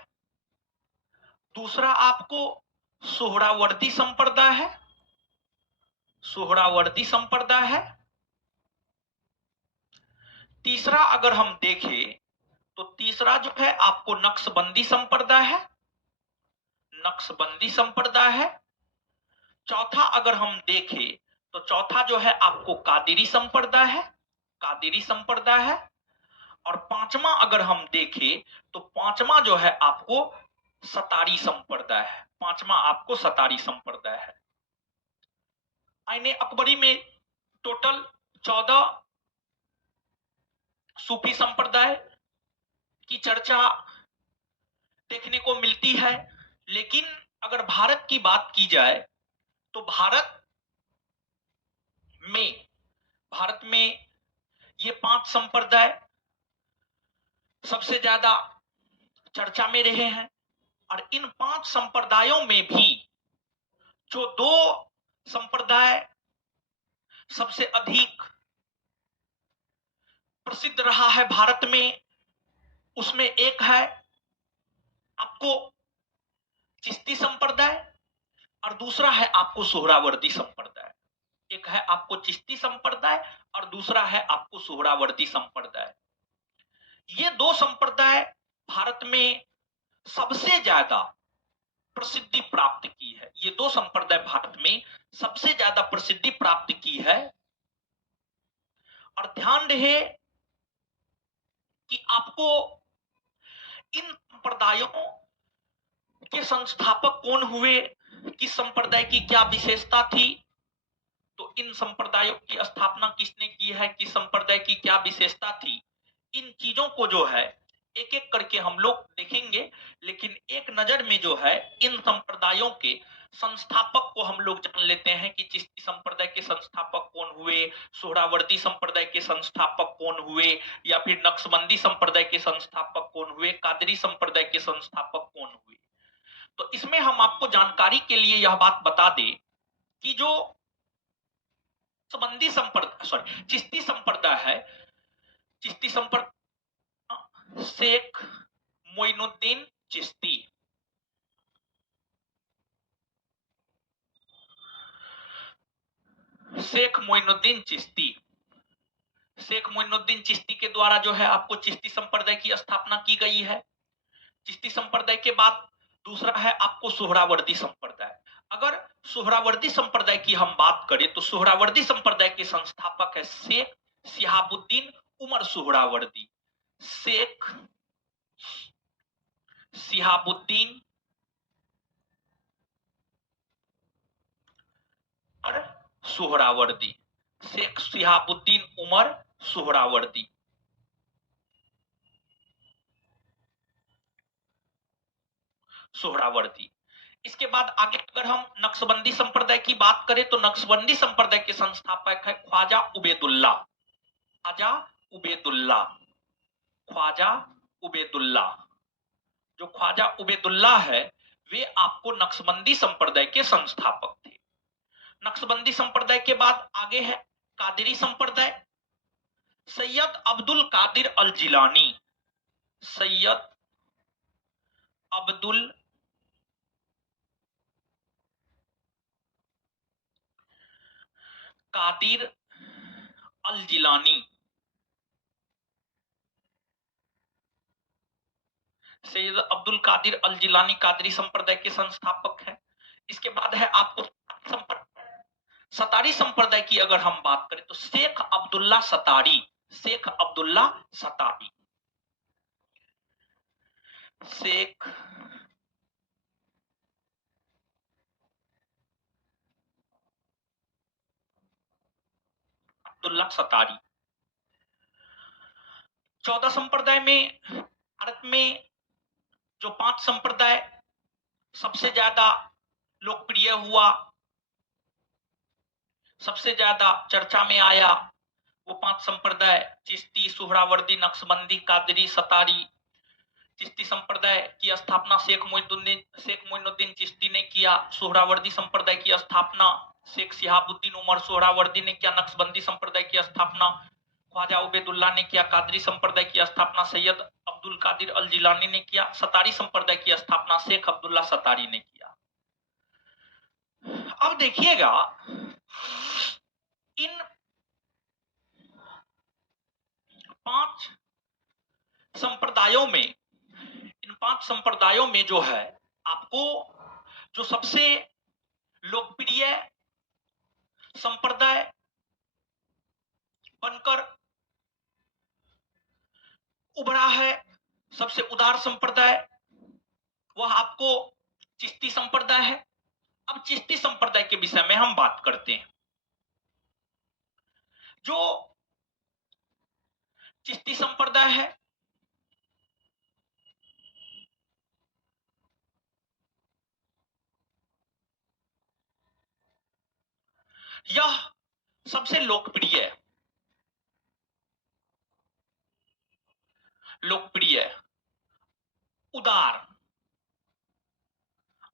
दूसरा आपको सोहरावर्दी संप्रदाय है, सोहरावर्दी संप्रदाय है। तीसरा अगर हम देखें तो तीसरा जो है आपको नक्शबंदी संप्रदाय है, नक्शबंदी संप्रदाय है। चौथा अगर हम देखें तो चौथा जो है आपको कादिरी संप्रदाय है, कादिरी संप्रदाय है। और पांचवा अगर हम देखें तो पांचवा जो है आपको सतारी संप्रदाय है, पांचवा आपको सतारी संप्रदाय है। आईने अकबरी में टोटल 14 सूफी संप्रदाय की चर्चा देखने को मिलती है। लेकिन अगर भारत की बात की जाए तो में भारत में ये 5 संप्रदाय सबसे ज्यादा चर्चा में रहे हैं। और इन 5 संप्रदायों में भी जो 2 संप्रदाय सबसे अधिक प्रसिद्ध रहा है भारत में, उसमें एक है आपको चिश्ती संप्रदाय और दूसरा है आपको सोहरावर्दी संप्रदाय। एक है आपको चिश्ती संप्रदाय और दूसरा है आपको सोहरावर्दी संप्रदाय। ये दो संप्रदाय भारत में सबसे ज्यादा प्रसिद्धि प्राप्त की है। ये दो संप्रदाय भारत में सबसे ज्यादा प्रसिद्धि प्राप्त की है। और ध्यान रहे कि आपको इन संप्रदायों के संस्थापक कौन हुए, किस संप्रदाय की क्या विशेषता थी, तो इन संप्रदायों की स्थापना किसने की है, किस संप्रदाय की क्या विशेषता थी, इन चीजों को जो है एक एक करके हम लोग देखेंगे। लेकिन एक नजर में जो है इन संप्रदायों के संस्थापक को हम लोग जान लेते हैं कि चिश्ती संप्रदाय के संस्थापक कौन हुए, सोहरावर्दी संप्रदाय के संस्थापक कौन हुए, या फिर नक्शबंदी संप्रदाय के संस्थापक कौन हुए, कादरी संप्रदाय के संस्थापक कौन हुए। तो इसमें हम आपको जानकारी के लिए यह बात बता दें कि जो नक्शबंदी संप्रदाय चिश्ती संप्रदाय है, चिश्ती संप्रदाय शेख मोइनुद्दीन चिश्ती, शेख मोइनुद्दीन चिश्ती, शेख मोइनुद्दीन चिश्ती के द्वारा जो है आपको चिश्ती संप्रदाय की स्थापना की गई है। चिश्ती संप्रदाय के बाद दूसरा है आपको सोहरावर्दी संप्रदाय। अगर सोहरावर्दी संप्रदाय की हम बात करें तो सोहरावर्दी संप्रदाय के संस्थापक है शेख शिहाबुद्दीन उमर सोहरावर्दी। शेख शिहाबुद्दीन और सोहरावर्दी, शेख शिहाबुद्दीन उमर सोहरावर्दी। सोहरावर्दी। इसके बाद आगे अगर हम नक्शबंदी संप्रदाय की बात करें तो नक्शबंदी संप्रदाय के संस्थापक है ख्वाजा उबैदुल्ला। ख्वाजा उबैदुल्ला, ख्वाजा उबैदुल्ला। जो ख्वाजा उबैदुल्ला है वे आपको नक्शबंदी संप्रदाय के संस्थापक थे। नक्शबंदी संप्रदाय के बाद आगे है कादरी संप्रदाय। सैयद अब्दुल कादिर अल जिलानी, सैयद अब्दुल कादिर अल जिलानी, सैयद अब्दुल कादिर अल जिलानी कादरी संप्रदाय के संस्थापक है। इसके बाद है आपको सतारी संप्रदाय की अगर हम बात करें तो शेख अब्दुल्ला सतारी, शेख अब्दुल्ला सतारी, शेख अब्दुल्ला सतारी। 14 संप्रदाय में भारत में जो 5 संप्रदाय सबसे ज्यादा लोकप्रिय हुआ, सबसे ज्यादा चर्चा में आया, वो 5 संप्रदाय चिश्ती, सोहरावर्दी, नक्शबंदी, कादरी, सतारी। चिश्ती संप्रदाय की स्थापना शेख मोइनुद्दीन चिश्ती ने किया। सोहरावर्दी संप्रदाय की स्थापना शेख शिहाबुद्दीन उमर सोहरावर्दी ने किया। नक्शबंदी संप्रदाय की स्थापना ख्वाजा उबैदुल्ला ने किया। कादरी संप्रदाय की स्थापना सैयद अब्दुल कादिर अल जिलानी ने किया। सतारी संप्रदाय की स्थापना शेख अब्दुल्ला सतारी ने किया। अब देखिएगा इन 5 संप्रदायों में, इन 5 संप्रदायों में जो है आपको जो सबसे लोकप्रिय संप्रदाय बनकर उभरा है, सबसे उदार संप्रदाय, वह आपको चिश्ती संप्रदाय है। अब चिश्ती संप्रदाय के विषय में हम बात करते हैं। जो चिश्ती संप्रदाय है यह सबसे लोकप्रिय उदार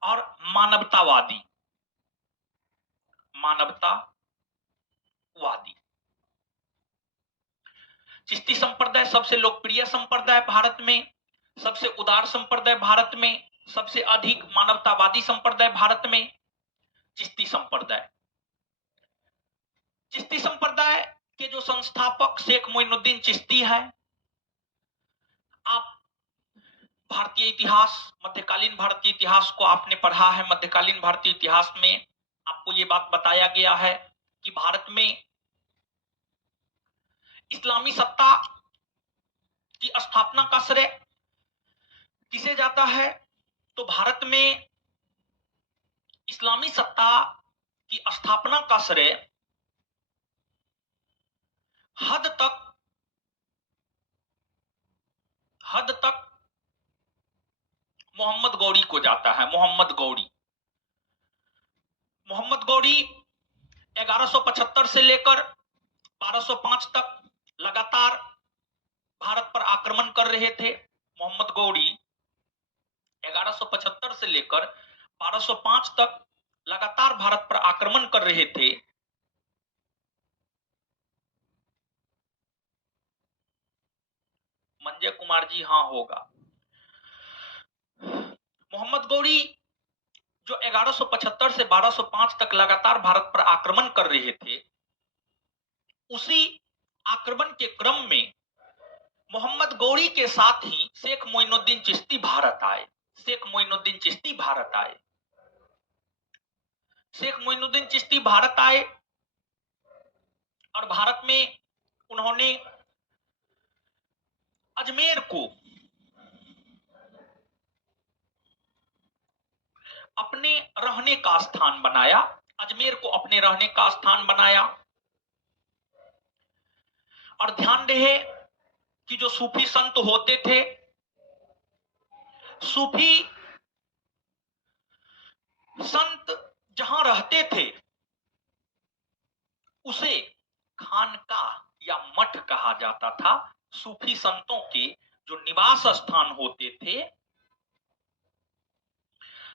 और मानवतावादी चिश्ती संप्रदाय सबसे लोकप्रिय संप्रदाय भारत में, सबसे उदार संप्रदाय भारत में, सबसे अधिक मानवतावादी संप्रदाय भारत में चिश्ती संप्रदाय। चिश्ती संप्रदाय के जो संस्थापक शेख मोइनुद्दीन चिश्ती है। आप भारतीय इतिहास, मध्यकालीन भारतीय इतिहास को आपने पढ़ा है। मध्यकालीन भारतीय इतिहास में आपको यह बात बताया गया है कि भारत में इस्लामी सत्ता की स्थापना का श्रेय किसे जाता है? तो भारत में इस्लामी सत्ता की स्थापना का श्रेय हद तक मोहम्मद गौरी को जाता है। मोहम्मद गौरी 1175 से लेकर 1205 तक लगातार भारत पर आक्रमण कर रहे थे। मोहम्मद गौरी 1175 से लेकर 1205 तक लगातार भारत पर आक्रमण कर रहे थे। मंजय कुमार जी, हां होगा। मोहम्मद गौरी जो 1175 से 1205 तक लगातार भारत पर आक्रमण कर रहे थे, उसी आक्रमण के क्रम में मोहम्मद गौरी के साथ ही शेख मोइनुद्दीन चिश्ती भारत आए। शेख मोइनुद्दीन चिश्ती भारत आए। शेख मोइनुद्दीन चिश्ती भारत आए और भारत में उन्होंने अजमेर को अपने रहने का स्थान बनाया। अजमेर को अपने रहने का स्थान बनाया। और ध्यान रहे कि जो सूफी संत होते थे, सूफी संत जहां रहते थे उसे खानकाह या मठ कहा जाता था। सूफी संतों के जो निवास स्थान होते थे,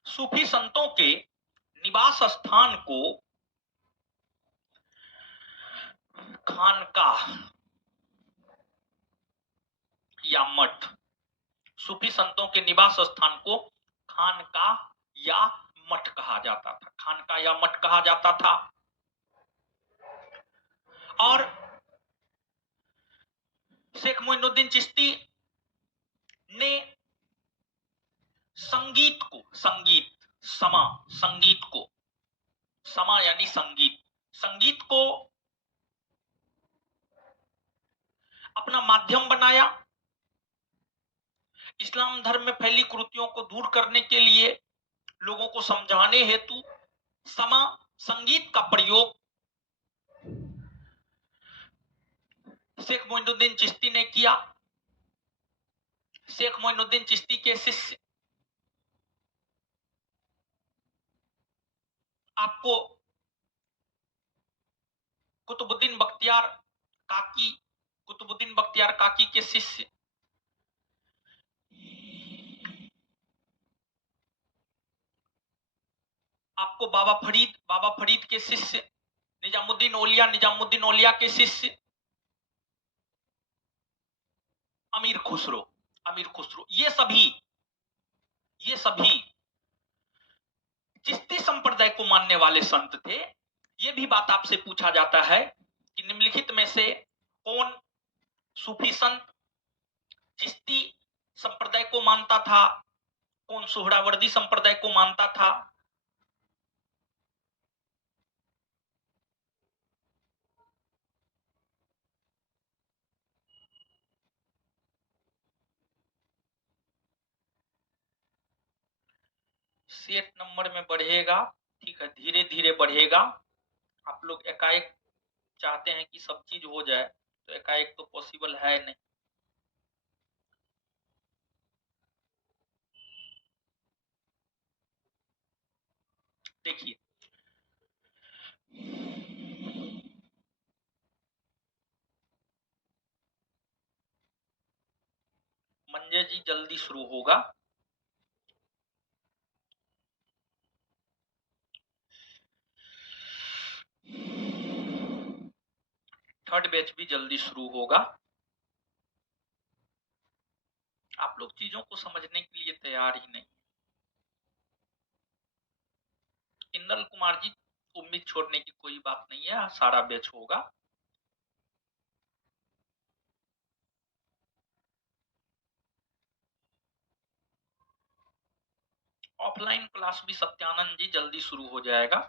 सूफी संतों के निवास स्थान को खानकाह या मठ, सूफी संतों के निवास स्थान को खानकाह या मठ कहा जाता था। खानकाह या मठ कहा जाता था। और शेख मोइनुद्दीन चिश्ती ने संगीत को, समा यानी संगीत को अपना माध्यम बनाया। इस्लाम धर्म में फैली कुरीतियों को दूर करने के लिए, लोगों को समझाने हेतु संगीत का प्रयोग शेख मोइनुद्दीन चिश्ती ने किया। शेख मोइनुद्दीन चिश्ती के शिष्य आपको कुतुबुद्दीन बख्तियार काकी के शिष्य आपको बाबा फरीद के शिष्य निजामुद्दीन औलिया के शिष्य अमीर खुसरो, ये सभी चिश्ती संप्रदाय को मानने वाले संत थे। ये भी बात आपसे पूछा जाता है कि निम्नलिखित में से कौन सूफी संत चिश्ती संप्रदाय को मानता था, कौन सोहरावर्दी संप्रदाय को मानता था? सेट नंबर में बढ़ेगा, ठीक है, धीरे धीरे बढ़ेगा। आप लोग एकाएक चाहते हैं कि सब चीज हो जाए, तो एकाएक तो पॉसिबल है नहीं। देखिए, मंजय जी जल्दी शुरू होगा। थर्ड बैच भी जल्दी शुरू होगा। आप लोग चीजों को समझने के लिए तैयार ही नहीं। इंदल कुमार जी, उम्मीद छोड़ने की कोई बात नहीं है, सारा बैच होगा। ऑफलाइन क्लास भी सत्यानंद जी जल्दी शुरू हो जाएगा।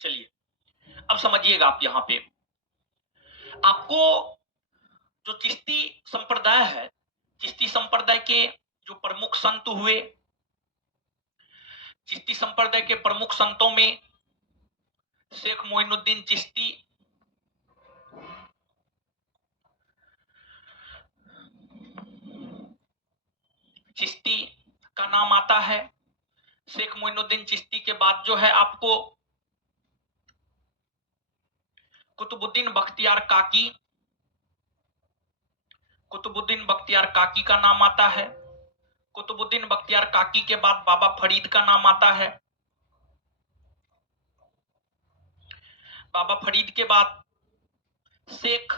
चलिए अब समझिएगा आप, यहां पे आपको जो चिश्ती संप्रदाय है, चिश्ती संप्रदाय के जो प्रमुख संत हुए, चिश्ती संप्रदाय के प्रमुख संतों में शेख मोइनुद्दीन चिश्ती, चिश्ती का नाम आता है। शेख मोइनुद्दीन चिश्ती के बाद जो है आपको कुतुबुद्दीन बख्तियार काकी, कुतुबुद्दीन बख्तियार काकी का नाम आता है। कुतुबुद्दीन बख्तियार काकी के बाद बाबा फरीद का नाम आता है। बाबा फरीद के बाद शेख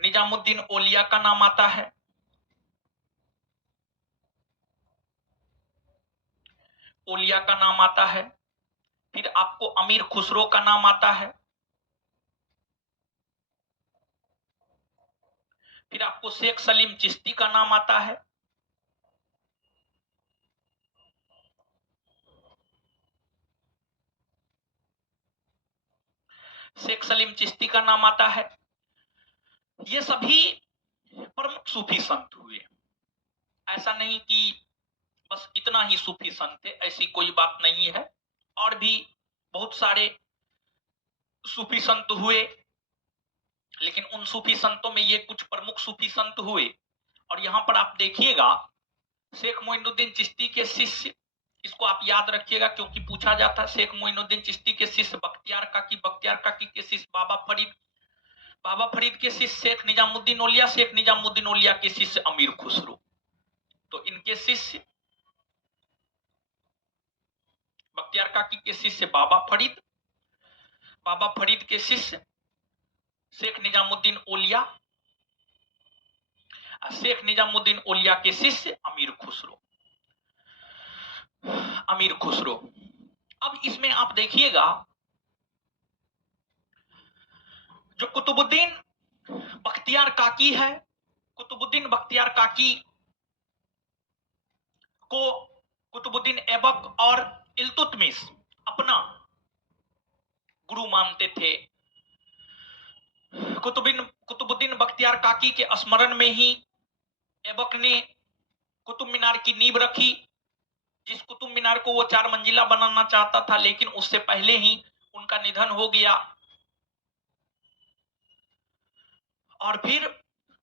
निजामुद्दीन ओलिया का नाम आता है। ओलिया का नाम आता है। फिर आपको अमीर खुसरो का नाम आता है। फिर आपको शेख सलीम चिश्ती का नाम आता है। शेख सलीम चिश्ती का नाम आता है। ये सभी प्रमुख सूफी संत हुए। ऐसा नहीं कि बस इतना ही सूफी संत थे, ऐसी कोई बात नहीं है। और भी बहुत सारे सूफी संत हुए, लेकिन उन सूफी संतों में ये कुछ प्रमुख सूफी संत हुए। और यहां पर आप देखिएगा, शेख मोइनुद्दीन चिश्ती के शिष्य, इसको आप याद रखिएगा क्योंकि पूछा जाता है। शेख मोइनुद्दीन चिश्ती के शिष्य बख्तियार काकी, बख्तियार काकी के शिष्य बाबा फरीद, बाबा फरीद के शिष्य शेख निजामुद्दीन ओलिया, शेख निजामुद्दीन ओलिया के शिष्य अमीर खुसरो। तो इनके शिष्य बख्तियार काकी के शिष्य बाबा फरीद, बाबा फरीद के शिष्य शेख निजामुद्दीन ओलिया, शेख निजामुद्दीन ओलिया के शिष्य अमीर खुसरो, अमीर खुसरो। अब इसमें आप देखिएगा, जो कुतुबुद्दीन बख्तियार काकी है, कुतुबुद्दीन बख्तियार काकी को कुतुबुद्दीन ऐबक और इल्तुतमिश अपना गुरु मानते थे। कुतुबुद्दीन बख्तियार काकी के स्मरण में ही ऐबक ने कुतुब मीनार की नींव रखी, जिस कुतुब मीनार को वो 4 मंजिला बनाना चाहता था, लेकिन उससे पहले ही उनका निधन हो गया। और फिर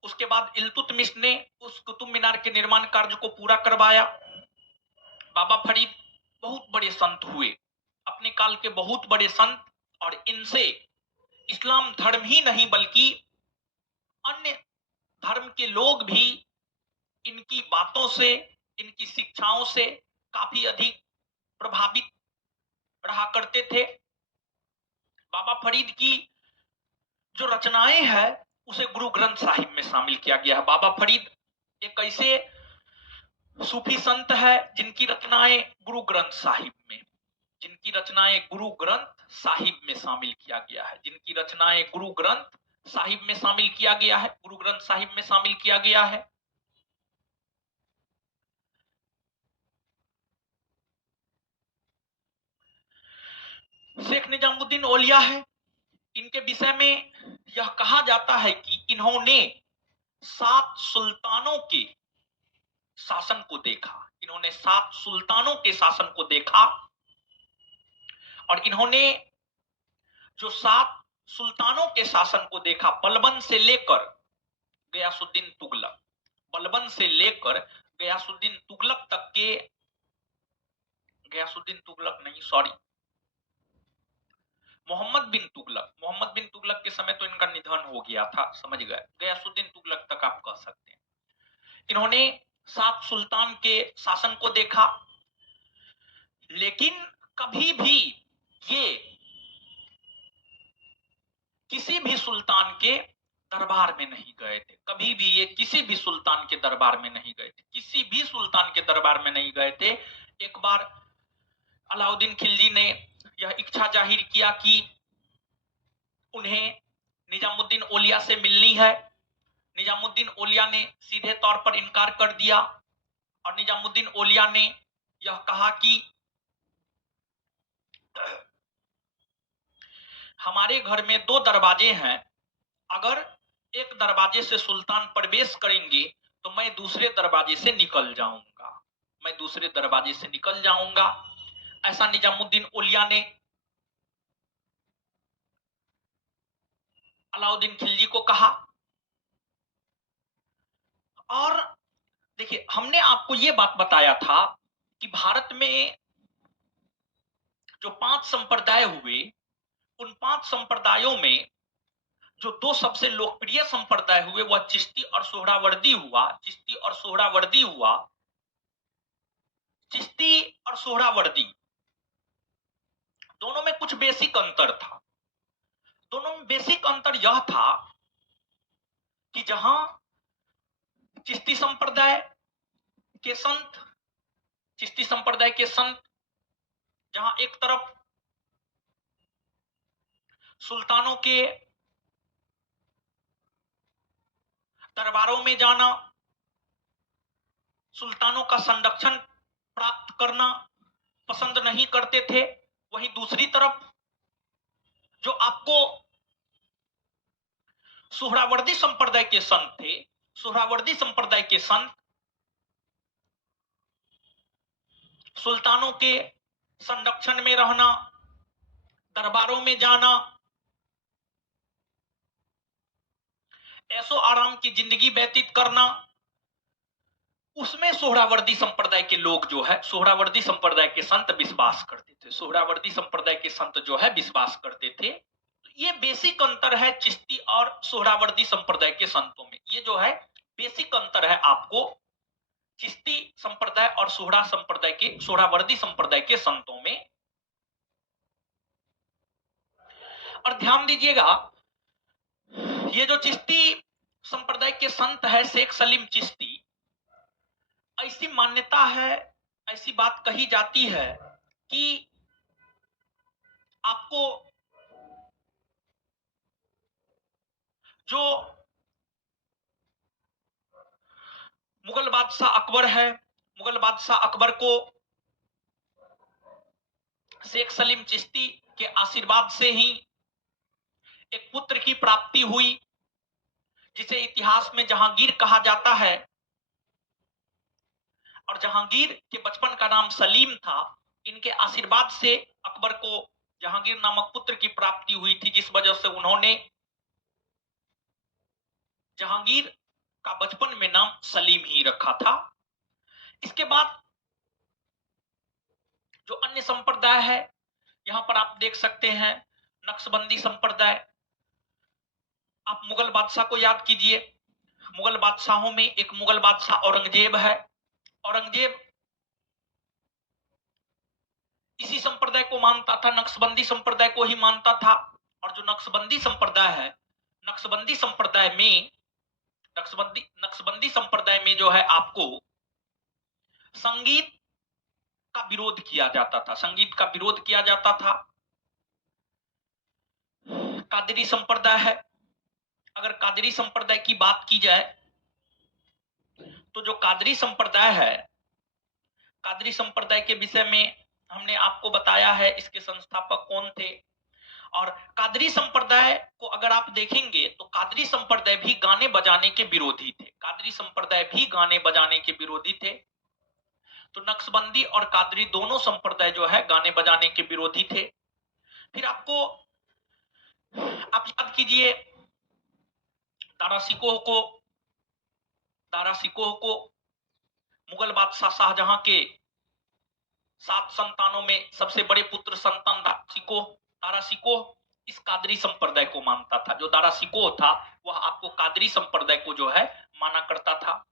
उसके बाद इल्तुतमिश ने उस कुतुब मीनार के निर्माण कार्य को पूरा करवाया। बाबा फरीद बहुत बड़े संत हुए, अपने काल के बहुत बड़े संत। और इनसे इस्लाम धर्म ही नहीं बल्कि अन्य धर्म के लोग भी इनकी बातों से, इनकी शिक्षाओं से काफी अधिक प्रभावित रहा करते थे। बाबा फरीद की जो रचनाएं हैं उसे गुरु ग्रंथ साहिब में शामिल किया गया है। बाबा फरीद एक ऐसे सूफी संत है जिनकी रचनाएं गुरु ग्रंथ साहिब में, जिनकी रचनाएं गुरु ग्रंथ साहिब में शामिल किया गया है, जिनकी रचनाएं गुरु ग्रंथ साहिब में शामिल किया गया है, गुरु ग्रंथ साहिब में शामिल किया गया है। शेख निजामुद्दीन ओलिया है, इनके विषय में यह कहा जाता है कि इन्होंने 7 सुल्तानों के शासन को देखा। इन्होंने 7 सुल्तानों के शासन को देखा। और इन्होंने जो 7 सुल्तानों के शासन को देखा, बलबन से लेकर गयासुद्दीन तुगलक, बलबन से लेकर गयासुद्दीन तुगलक तक के, गयासुद्दीन तुगलक नहीं, सॉरी, मोहम्मद बिन तुगलक, मोहम्मद बिन तुगलक के समय तो इनका निधन हो गया था, समझ गए, गयासुद्दीन तुगलक तक आप कह सकते हैं। इन्होंने सात सुल्तान के शासन को देखा, लेकिन कभी भी ये किसी भी सुल्तान के दरबार में नहीं गए थे। कभी भी ये किसी भी सुल्तान के दरबार में नहीं गए थे, किसी भी सुल्तान के दरबार में नहीं गए थे। एक बार अलाउद्दीन खिलजी ने यह इच्छा जाहिर किया कि उन्हें निजामुद्दीन औलिया से मिलनी है। निजामुद्दीन औलिया ने सीधे तौर पर इनकार कर दिया और निजामुद्दीन औलिया ने यह कहा कि हमारे घर में दो दरवाजे हैं, अगर एक दरवाजे से सुल्तान प्रवेश करेंगे तो मैं दूसरे दरवाजे से निकल जाऊंगा, मैं दूसरे दरवाजे से निकल जाऊंगा। ऐसा निजामुद्दीन औलिया ने अलाउद्दीन खिलजी को कहा। और देखिए, हमने आपको यह बात बताया था कि भारत में जो 5 संप्रदाय हुए, उन 5 संप्रदायों में जो दो सबसे लोकप्रिय संप्रदाय हुए वह चिश्ती और सोहरावर्दी हुआ। चिश्ती और सोहरावर्दी हुआ। चिश्ती और सोहरावर्दी दोनों में कुछ बेसिक अंतर था। दोनों में बेसिक अंतर यह था कि जहां चिश्ती संप्रदाय के संत, चिश्ती संप्रदाय के संत जहां एक तरफ सुल्तानों के दरबारों में जाना, सुल्तानों का संरक्षण प्राप्त करना पसंद नहीं करते थे, वहीं दूसरी तरफ जो आपको सोहरावर्दी संप्रदाय के संत थे, सोहरावर्दी संप्रदाय के संत सुल्तानों के संरक्षण में रहना, दरबारों में जाना, ऐसो आराम की जिंदगी व्यतीत करना, उसमें सोहरावर्दी संप्रदाय के लोग जो है, सोहरावर्दी संप्रदाय के संत विश्वास करते थे। सोहरावर्दी संप्रदाय के संत जो है विश्वास करते थे। तो ये बेसिक अंतर है चिश्ती और सोहरावर्दी संप्रदाय के संतों में। ये जो है बेसिक अंतर है आपको चिश्ती संप्रदाय और सोहरावर्दी संप्रदाय के संतों में। और ध्यान दीजिएगा, ये जो चिश्ती संप्रदाय के संत है शेख सलीम चिश्ती, ऐसी मान्यता है, ऐसी बात कही जाती है कि आपको जो मुगल बादशाह अकबर है, मुगल बादशाह अकबर को शेख सलीम चिश्ती के आशीर्वाद से ही एक पुत्र की प्राप्ति हुई, जिसे इतिहास में जहांगीर कहा जाता है। और जहांगीर के बचपन का नाम सलीम था। इनके आशीर्वाद से अकबर को जहांगीर नामक पुत्र की प्राप्ति हुई थी, जिस वजह से उन्होंने जहांगीर का बचपन में नाम सलीम ही रखा था। इसके बाद जो अन्य संप्रदाय है, यहां पर आप देख सकते हैं नक्शबंदी संप्रदाय। आप मुगल बादशाह को याद कीजिए, मुगल बादशाहों में एक मुगल बादशाह औरंगजेब है। औरंगजेब इसी संप्रदाय को मानता था, नक्शबंदी संप्रदाय को ही मानता था। और जो नक्शबंदी संप्रदाय है, नक्शबंदी संप्रदाय में जो है आपको संगीत का विरोध किया जाता था, संगीत का विरोध किया जाता था। कादरी संप्रदाय है, अगर कादरी संप्रदाय की बात की जाए तो जो कादरी संप्रदाय है, कादरी संप्रदाय के विषय में हमने आपको बताया है, इसके संस्थापक कौन थे। और कादरी संप्रदाय को अगर आप देखेंगे तो कादरी संप्रदाय भी गाने बजाने के विरोधी थे, कादरी संप्रदाय भी गाने बजाने के विरोधी थे। तो नक्शबंदी और कादरी दोनों संप्रदाय जो है गाने बजाने के विरोधी थे। फिर आप याद कीजिए दारा सिकोह को मुगल बादशाह शाहजहां के 7 संतानों में सबसे बड़े पुत्र संतान दारा सिकोह इस कादरी संप्रदाय को मानता था। जो दारा सिकोह था वह आपको कादरी संप्रदाय को जो है माना करता था।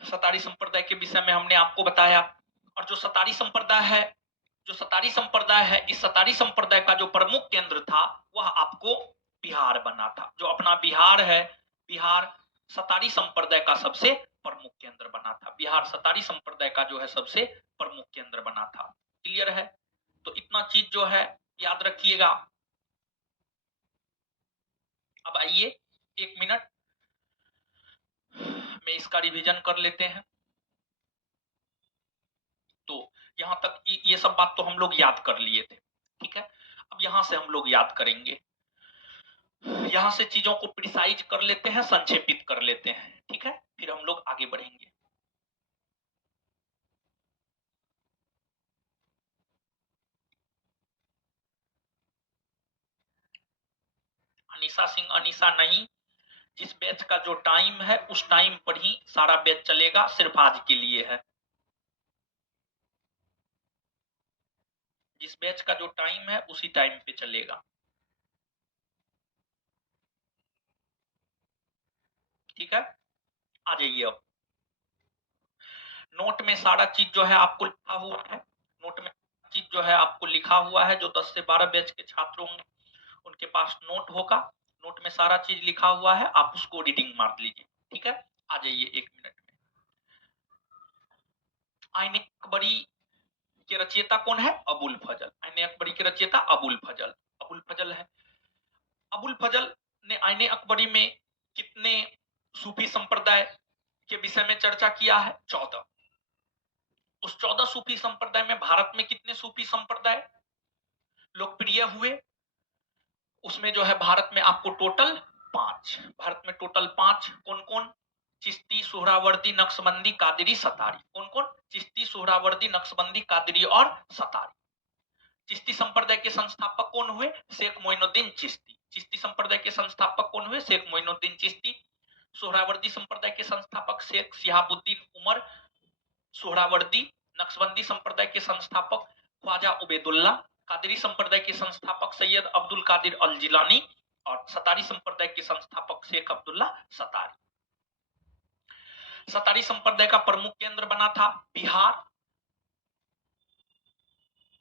सतारी संप्रदाय के विषय में हमने आपको बताया। और जो सतारी संप्रदाय है, इस सतारी संप्रदाय का जो प्रमुख केंद्र था वह आपको बिहार बना था। जो अपना बिहार है, बिहार सतारी संप्रदाय का सबसे प्रमुख केंद्र बना था। बिहार सतारी संप्रदाय का जो है सबसे प्रमुख केंद्र बना था। क्लियर है? तो इतना चीज जो है याद रखिएगा। अब आइए 1 मिनट में इसका रिवीजन कर लेते हैं। तो यहां तक ये सब बात तो हम लोग याद कर लिए थे, ठीक है। अब यहां से हम लोग याद करेंगे, यहां से चीजों को प्रिसाइज कर लेते हैं, संक्षेपित कर लेते हैं, ठीक है, फिर हम लोग आगे बढ़ेंगे। अनीसा सिंह, अनीसा नहीं, जिस बैच का जो टाइम है उस टाइम पर ही सारा बैच चलेगा, सिर्फ आज के लिए है। जिस बैच का जो टाइम है उसी टाइम पे चलेगा, ठीक है। आ जाइए अब। नोट में सारा चीज जो है आपको लिखा हुआ है, नोट में चीज जो है आपको लिखा हुआ है। जो 10 से 12 बैच के छात्र होंगे उनके पास नोट होगा, नोट में सारा चीज लिखा हुआ है, आप उसको रीडिंग मार लीजिए, ठीक है। आ जाइए 1 मिनट में। आईने अकबरी के रचयिता कौन है? अबुल फजल। आईने अकबरी के रचयिता अबुल फजल, अबुल फजल है। अबुल फजल ने आईने अकबरी में कितने सूफी संप्रदाय के विषय में चर्चा किया है? 14। उस 14 सूफी संप्रदाय में भारत में कितने सूफी संप्रदाय लोकप्रिय हुए? उसमें जो है भारत में आपको टोटल 5, भारत में टोटल 5। कौन कौन? चिश्ती, सोहरावर्दी, नक्शबंदी, कादरी, सतारी। कौन कौन? चिश्ती, सोहरावर्दी, नक्शबंदी, कादरी और सतारी। चिश्ती संप्रदाय के संस्थापक कौन हुए? शेख मोइनुद्दीन चिश्ती। चिश्ती संप्रदाय के संस्थापक कौन हुए? शेख मोइनुद्दीन चिश्ती। सोहरावर्दी संप्रदाय के संस्थापक शेख शिहाबुद्दीन उमर सोहरावर्दी। नक्शबंदी संप्रदाय के संस्थापक ख्वाजा उबैदुल्ला। कादरी संप्रदाय के संस्थापक सैयद अब्दुल कादिर अल जिलानी। और सतारी संप्रदाय के संस्थापक शेख अब्दुल्ला सतारी। सतारी संप्रदाय का प्रमुख केंद्र बना था बिहार।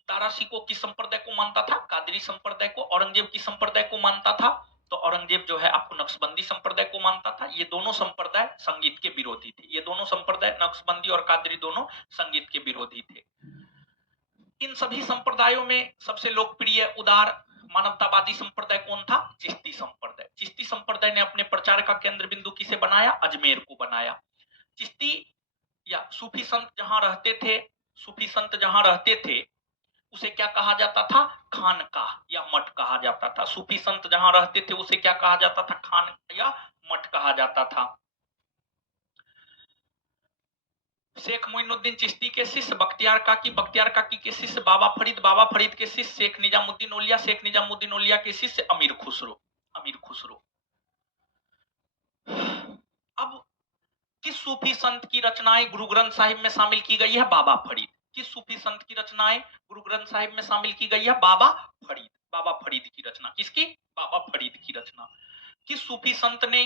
तारा सिको किस संप्रदाय को मानता था? कादरी संप्रदाय को। औरंगजेब किस संप्रदाय को मानता था? तो औरंगजेब जो है आपको नक्शबंदी संप्रदाय को मानता था। ये दोनों संप्रदाय संगीत के विरोधी थे। ये दोनों संप्रदाय, नक्शबंदी और कादरी, दोनों संगीत के विरोधी थे। इन सभी संप्रदायों में सबसे लोकप्रिय उदार मानवतावादी संप्रदाय कौन था? चिश्ती संप्रदाय। चिश्ती संप्रदाय ने अपने प्रचार का केंद्र बिंदु किसे बनाया? अजमेर को बनाया। चिश्ती या सूफी संत जहां रहते थे, सूफी संत जहां रहते थे उसे क्या कहा जाता था? खानकाह या मठ कहा जाता था। सूफी संत जहां रहते थे उसे क्या कहा जाता था? खानकाह या मठ कहा जाता था। शेख मोइनुद्दीन चिश्ती के शिष्य बख्तियार काकी, बख्तियार काकी के शिष्य बाबा फरीद, बाबा फरीद के शिष्य शेख निजामुद्दीन औलिया, शेख निजामुद्दीन औलिया के शिष्य अमीर खुसरो, अमीर खुसरो। अब किस सूफी संत की रचनाएं गुरु ग्रंथ साहिब में शामिल की गई है? बाबा फरीद। किस सूफी संत की रचनाएं गुरु ग्रंथ साहिब में शामिल की गई है? बाबा फरीद। बाबा फरीद की रचना। किसकी? बाबा फरीद की रचना। किस सूफी संत ने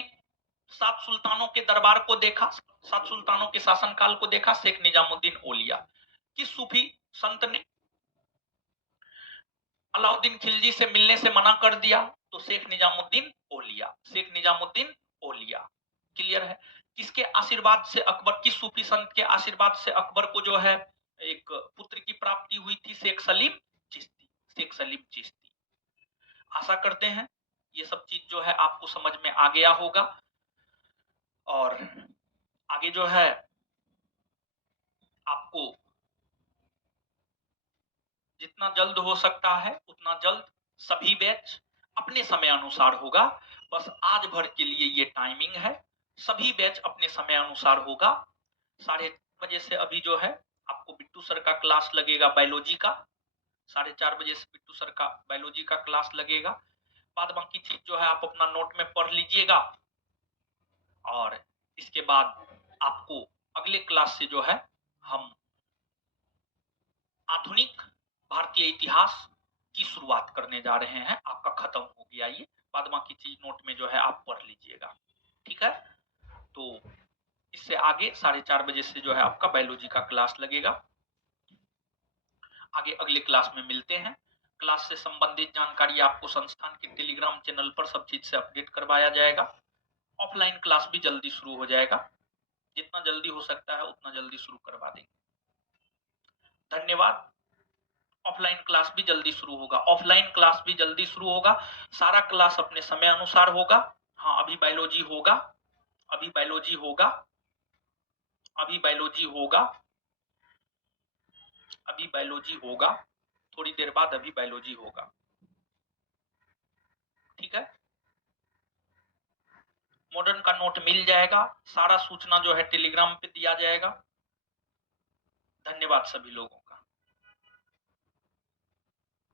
7 सुल्तानों के दरबार को देखा, 7 सुल्तानों के शासनकाल को देखा? शेख निजामुद्दीन औलिया। किस सूफी संत ने अलाउद्दीन खिलजी से मिलने से मना कर दिया? तो शेख निजामुद्दीन औलिया, शेख निजामुद्दीन औलिया। क्लियर है? किसके आशीर्वाद से अकबर, किस सूफी संत के आशीर्वाद से अकबर को जो है एक पुत्र की प्राप्ति हुई थी? शेख सलीम चिश्ती, शेख सलीम चिश्ती। आशा करते हैं ये सब चीज जो है आपको समझ में आ गया होगा। और आगे जो है आपको जितना जल्द हो सकता है उतना जल्द सभी बैच अपने समय अनुसार होगा। बस आज भर के लिए ये टाइमिंग है, सभी बैच अपने समय अनुसार होगा। 4:30 से अभी जो है आपको बिट्टू सर का क्लास लगेगा बायोलॉजी का। 4:30 से बिट्टू सर का बायोलॉजी का क्लास लगेगा। बाद बाकी चीज जो है आप अपना नोट में पढ़ लीजिएगा। और इसके बाद आपको अगले क्लास से जो है हम आधुनिक भारतीय इतिहास की शुरुआत करने जा रहे हैं। आपका खत्म हो गया ये, बाद बाकी चीज नोट में जो है आप पढ़ लीजिएगा, ठीक है। तो इससे इससे आगे 4:30 बजे से जो है आपका बायोलॉजी का क्लास लगेगा। आगे अगले क्लास में मिलते हैं। क्लास से संबंधित जानकारी आपको संस्थान के टेलीग्राम चैनल पर सब चीज से अपडेट करवाया जाएगा। ऑफलाइन क्लास भी जल्दी शुरू हो जाएगा, जितना जल्दी हो सकता है उतना जल्दी शुरू करवा देंगे। धन्यवाद। ऑफलाइन क्लास भी जल्दी शुरू होगा, ऑफलाइन क्लास भी जल्दी शुरू होगा। सारा क्लास अपने समय अनुसार होगा। हाँ, अभी बायोलॉजी होगा, अभी बायोलॉजी होगा, अभी बायोलॉजी होगा, अभी बायोलॉजी होगा, थोड़ी देर बाद अभी बायोलॉजी होगा। ठीक है, मॉडर्न का नोट मिल जाएगा, सारा सूचना जो है टेलीग्राम पे दिया जाएगा। धन्यवाद सभी लोगों।